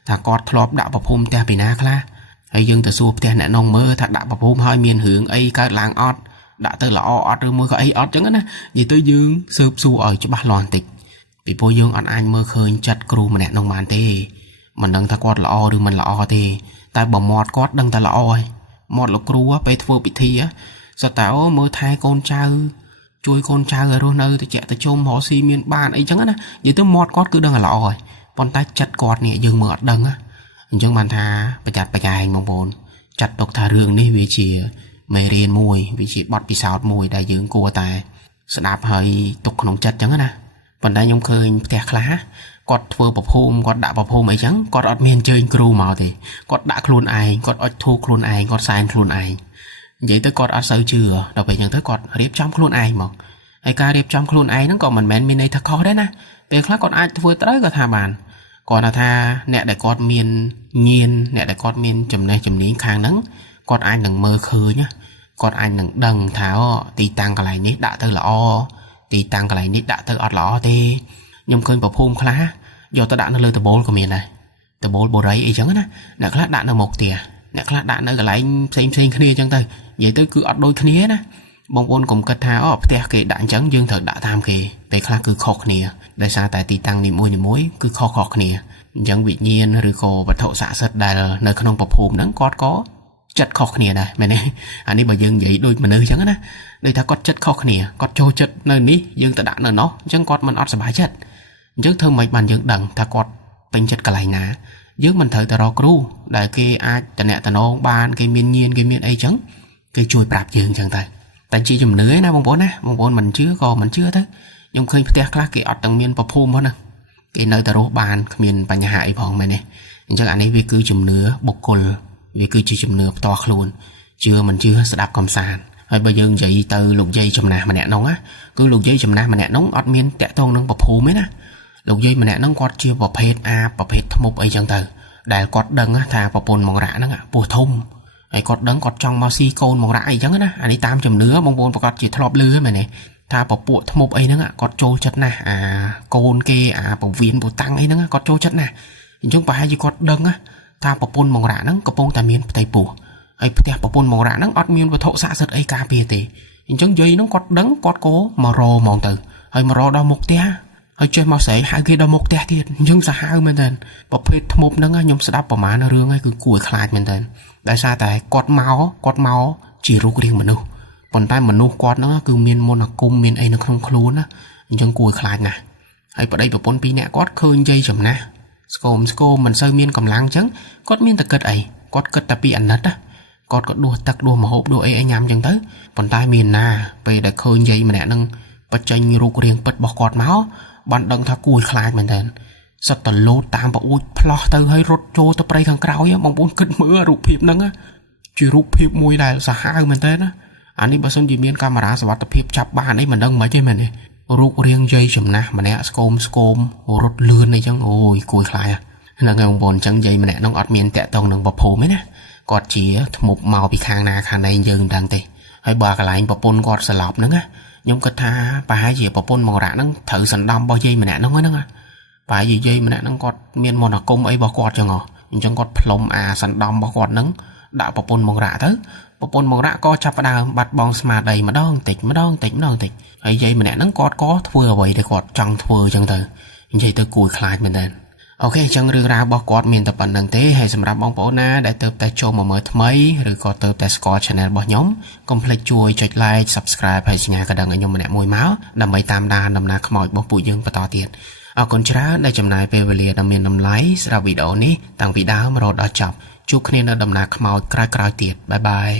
thà quạt thọp đã bọc hôm te bị na khla hay dương từ xua te nè nông mơ thà đã bọc hôm hai miền hướng ấy cái làng ót đã từ lọ ót rồi mơ có ấy ót chẳng nè vậy tới dương sơ xua ở cho bàn loạn tịch bị bôi dương ăn anh mơ khơi chặt cừu mà nè nông màn tê mình đừng thà quạt lọ rồi mình lọ tê tại bỏ mọt quạt đừng ta lọ rồi mọt là cừu á被ធ្វើពិធីá sao tao mơ thay con trai chui con trai rồi luôn nơi thì chạy tới chôm họ xi miên bàn ấy chẳng á vậy tới mọt quạt cứ đừng là lọ rồi con tay chặt quạt nè dương mọt đừng á chẳng bàn tha phải chặt phải dài mong bồn chặt độc thà rương đi vì chỉ mê riêng mùi vì chỉ bọt bị sào mùi đại dương cua tài sẽ đạp hơi tục nông chặt chẳng á bàn tay nhung khơi tẹt lá quạt vừa bọc hôm quạt đã bọc hôm ấy chẳng quạt ở miền chơi cừu màu thì quạt đã khuôn ai quạt ở thu khuôn ai quạt sai khuôn ai vậy tới quạt ở sâu chưa đặc biệt nhận tới quạt riệp trong khuôn ai mà hay ca riệp trong khuôn ai nó còn mình men này thật khó đấy nè việc khác còn ai vừa tới có thà bàn còn là tha nè để quạt miền nhiên nè để quạt miền chấm này chấm ní khang nắng quạt ai đừng mơ khơi nhá quạt ai đừng đằng tháo tì tăng cái này nít đã tới lọ tì tăng cái này nít đã tới ọt lọ tê nhung khơi bọc hôm khá do ta đạn nó lên từ bố của mình này từ bố bố đấy ấy chẳng á nè khá đạn nó một tỉa nè khá đạn nó cái lại xem kia chẳng tới vậy tới cứ ọt đôi kia nè bông bồn cùng cất tháo tè kì đạn trắng dương thật đã tham kì về khá cứ khó nè đại sao tại tì tăng niệm mối cứ khó nè chẳng bị nhiên rồi khổ và thổ xạ sật đài nơi không bọc hùm nắng có chất khó nè này mày này anh ấy bà dương vậy đôi mà nơi chẳng á đây ta có chất khó nè có trôi chất nơi ní dương ta đạn ở nó chẳng có mình ọt sẽ bài chất trước thơm mạch bàn dương đằng ta quạt bình chất cả lại nà trước mình thời ta rò cừu đại kia ai ta nẹ ta nó ban cái miên nhiên cái miên ấy trắng cái chui bạp dương chẳng tay tại chỉ chùm nưới na bông bồn mình chưa tới nhưng khi phải khác cái ọt tầng miên bọc hôm hơn nè cái nơi ta rò ban miên bà nhà hại phòng mày nè chắc anh ấy vì cứ chùm nứa bọc cồn vì cứ chỉ chùm nứa to luôn mình chưa sẽ đạp cầm sànហើយបើយើងនិយាយទៅលោកយាយចំណាស់ម្នាក់នោះណាគឺលោកយាយចំណាស់ម្នាក់នោះអត់មានតាក់ទងនឹងប្រភូមិទេណាលោកយាយម្នាក់នោះគាត់ជាប្រភេទប្រភេទធ្មប់អីចឹងទៅដែលគាត់ដឹងថាប្រពន្ធមករៈហ្នឹងពោះធំហើយគាត់ដឹងគាត់ចង់មកស៊ីកូនមករៈអីចឹងណាអានេះតាមជំនឿបងប្អូនប្រកាសជាធ្លាប់ឮហ្នឹងមែនទេ ថាពពួកធ្មប់អីហ្នឹងគាត់ចូលចិត្តណាស់អាកូនគេអាពវៀនពូតាំងអីហ្នឹងគាត់ចូលចិត្តណាស់អញ្ចឹងប្រហែលជាគាត់ដឹងថាប្រពន្ធមករ៉ាហ្នឹងកំពុងតែមានផ្ទៃពោះហើយផ្ទះប្រពន្ធមករ៉ាហ្នឹងអត់មានវត្ថុស័ក្តិសិទ្ធិអីការពារទេអញ្ចឹងយាយហ្នឹងគាត់ដឹងគាត់ក៏មករហ្មងទៅហើយមករដល់មុខផ្ទះហើយចេះមកស្រែកហៅគេដល់មុខផ្ទះទៀតអញ្ចឹងសាហាវមែនតើប្រភេទធ្មប់ហ្នឹងខ្ញុំស្ដាប់ប្រហែលរឿងហើយគឺគួរឲ្យខ្លាចមែនតើដោយសារតែគាត់មកជារូបរាងមនុស្សប៉ុន្តែមនុស្សគាត់ហ្នឹងគឺមានមន្តអាគមមានអីនៅក្នុងខ្លួនណាអញ្ចឹងគួរឲ្យខ្លាចណាស់ហើយប្តីប្រពន្ធពីរនាក់គាត់ឃើញយាយចំណាស់ស្គមមិនសូវមានកម្លាំងអញ្ចឹងគាត់មានតែគិតអីគាត់គិតតែពីអាណិតណាគាត់ក៏ដួសទឹកដួសម្ហូបដួសអីញ៉ាំអញ្ចឹងទៅប៉ុន្តែមានណាពេលដែលឃើញយាយម្នាក់ហ្នឹងបញ្ចេញរូបរាងពិតរបស់គាត់មកបានដឹងថាគួរឲ្យខ្លាចមែនតើសិតតលោតតាមប្អួចផ្លោះទៅហើយរត់ចូលទៅព្រៃខាងក្រោយបងប្អូនគិតមើលរូបភាពហ្នឹងជារូបភាពមួយដែលសាហាវមែនតើណាអានេះបើសិនជាមានកាមេរ៉ាសុវត្ថិភាពចាប់បានអីមិនដឹងមិនទេមែនទេរូបរាងយាយចំណាស់ម្នាក់ស្គមរត់លឿនអីចឹងអូយគួរខ្លាចហ្នឹងហើយបងប្អូនអញ្ចឹងយាយម្នាក់ហ្នឹងអត់មានតាក់ទងនឹងប្រភូមិទេណាគាត់ជាធ្មប់មកពីខាងណាខាងណីយើងមិនដឹងទេហើយបើកន្លែងប្រពន្ធគាត់ស្លាប់ហ្នឹងខ្ញុំគិតថាប្រហែលជាប្រពន្ធមករ៉ាហ្នឹងត្រូវសណ្ដំរបស់យាយម្នាក់ហ្នឹងហ្នឹងប្រហែលជាយាយម្នាក់ហ្នឹងគាត់មានមន្តអាគមអីរបស់គាត់ចឹងអញ្ចឹងគាត់ផ្លុំអាសណ្ដំរបស់គាត់ហ្នឹងដាក់ប្រពន្ធមករ៉ាទៅប្រពន្ធមករ៉ាក៏ចាប់ផ្ដើមបាត់បង់ស្មារតីម្ដងតិចហើយយាយម្នាក់ហ្នឹងគាត់ក៏ធ្វើអ្វីដែលគាត់ចង់ធ្វើចឹងទៅនិយាយទៅគួរខ្លាចមែនតើអូខេអញ្ចឹងរឿងរ៉ាវរបស់គាត់មានតែប៉ុណ្្នឹងទេហើយសម្រាប់បងប្អូនណាដែលទើបតែចូលមកមើលថ្មីឬក៏ទើបតែស្គាល់ Channel របស់ខ្ញុំកុំភ្លេចជួយចុច Like Subscribe ហើយសញ្ញាកណ្ដឹងឲ្យខ្ញុំម្នាក់មួយមកដើម្បីតាមដានដំណើរខ្មោចរបស់ពួកយើងបន្តទៀតអរគុណច្រើនដែលចំណាយពេលវេលាដ៏មានតម្លៃសម្រាប់វីដេអូនេះតាំងពីដើមរហូតដល់ចប់ជួបគ្នានៅដំណើរខ្មោចក្រោយៗទៀតបាយបាយ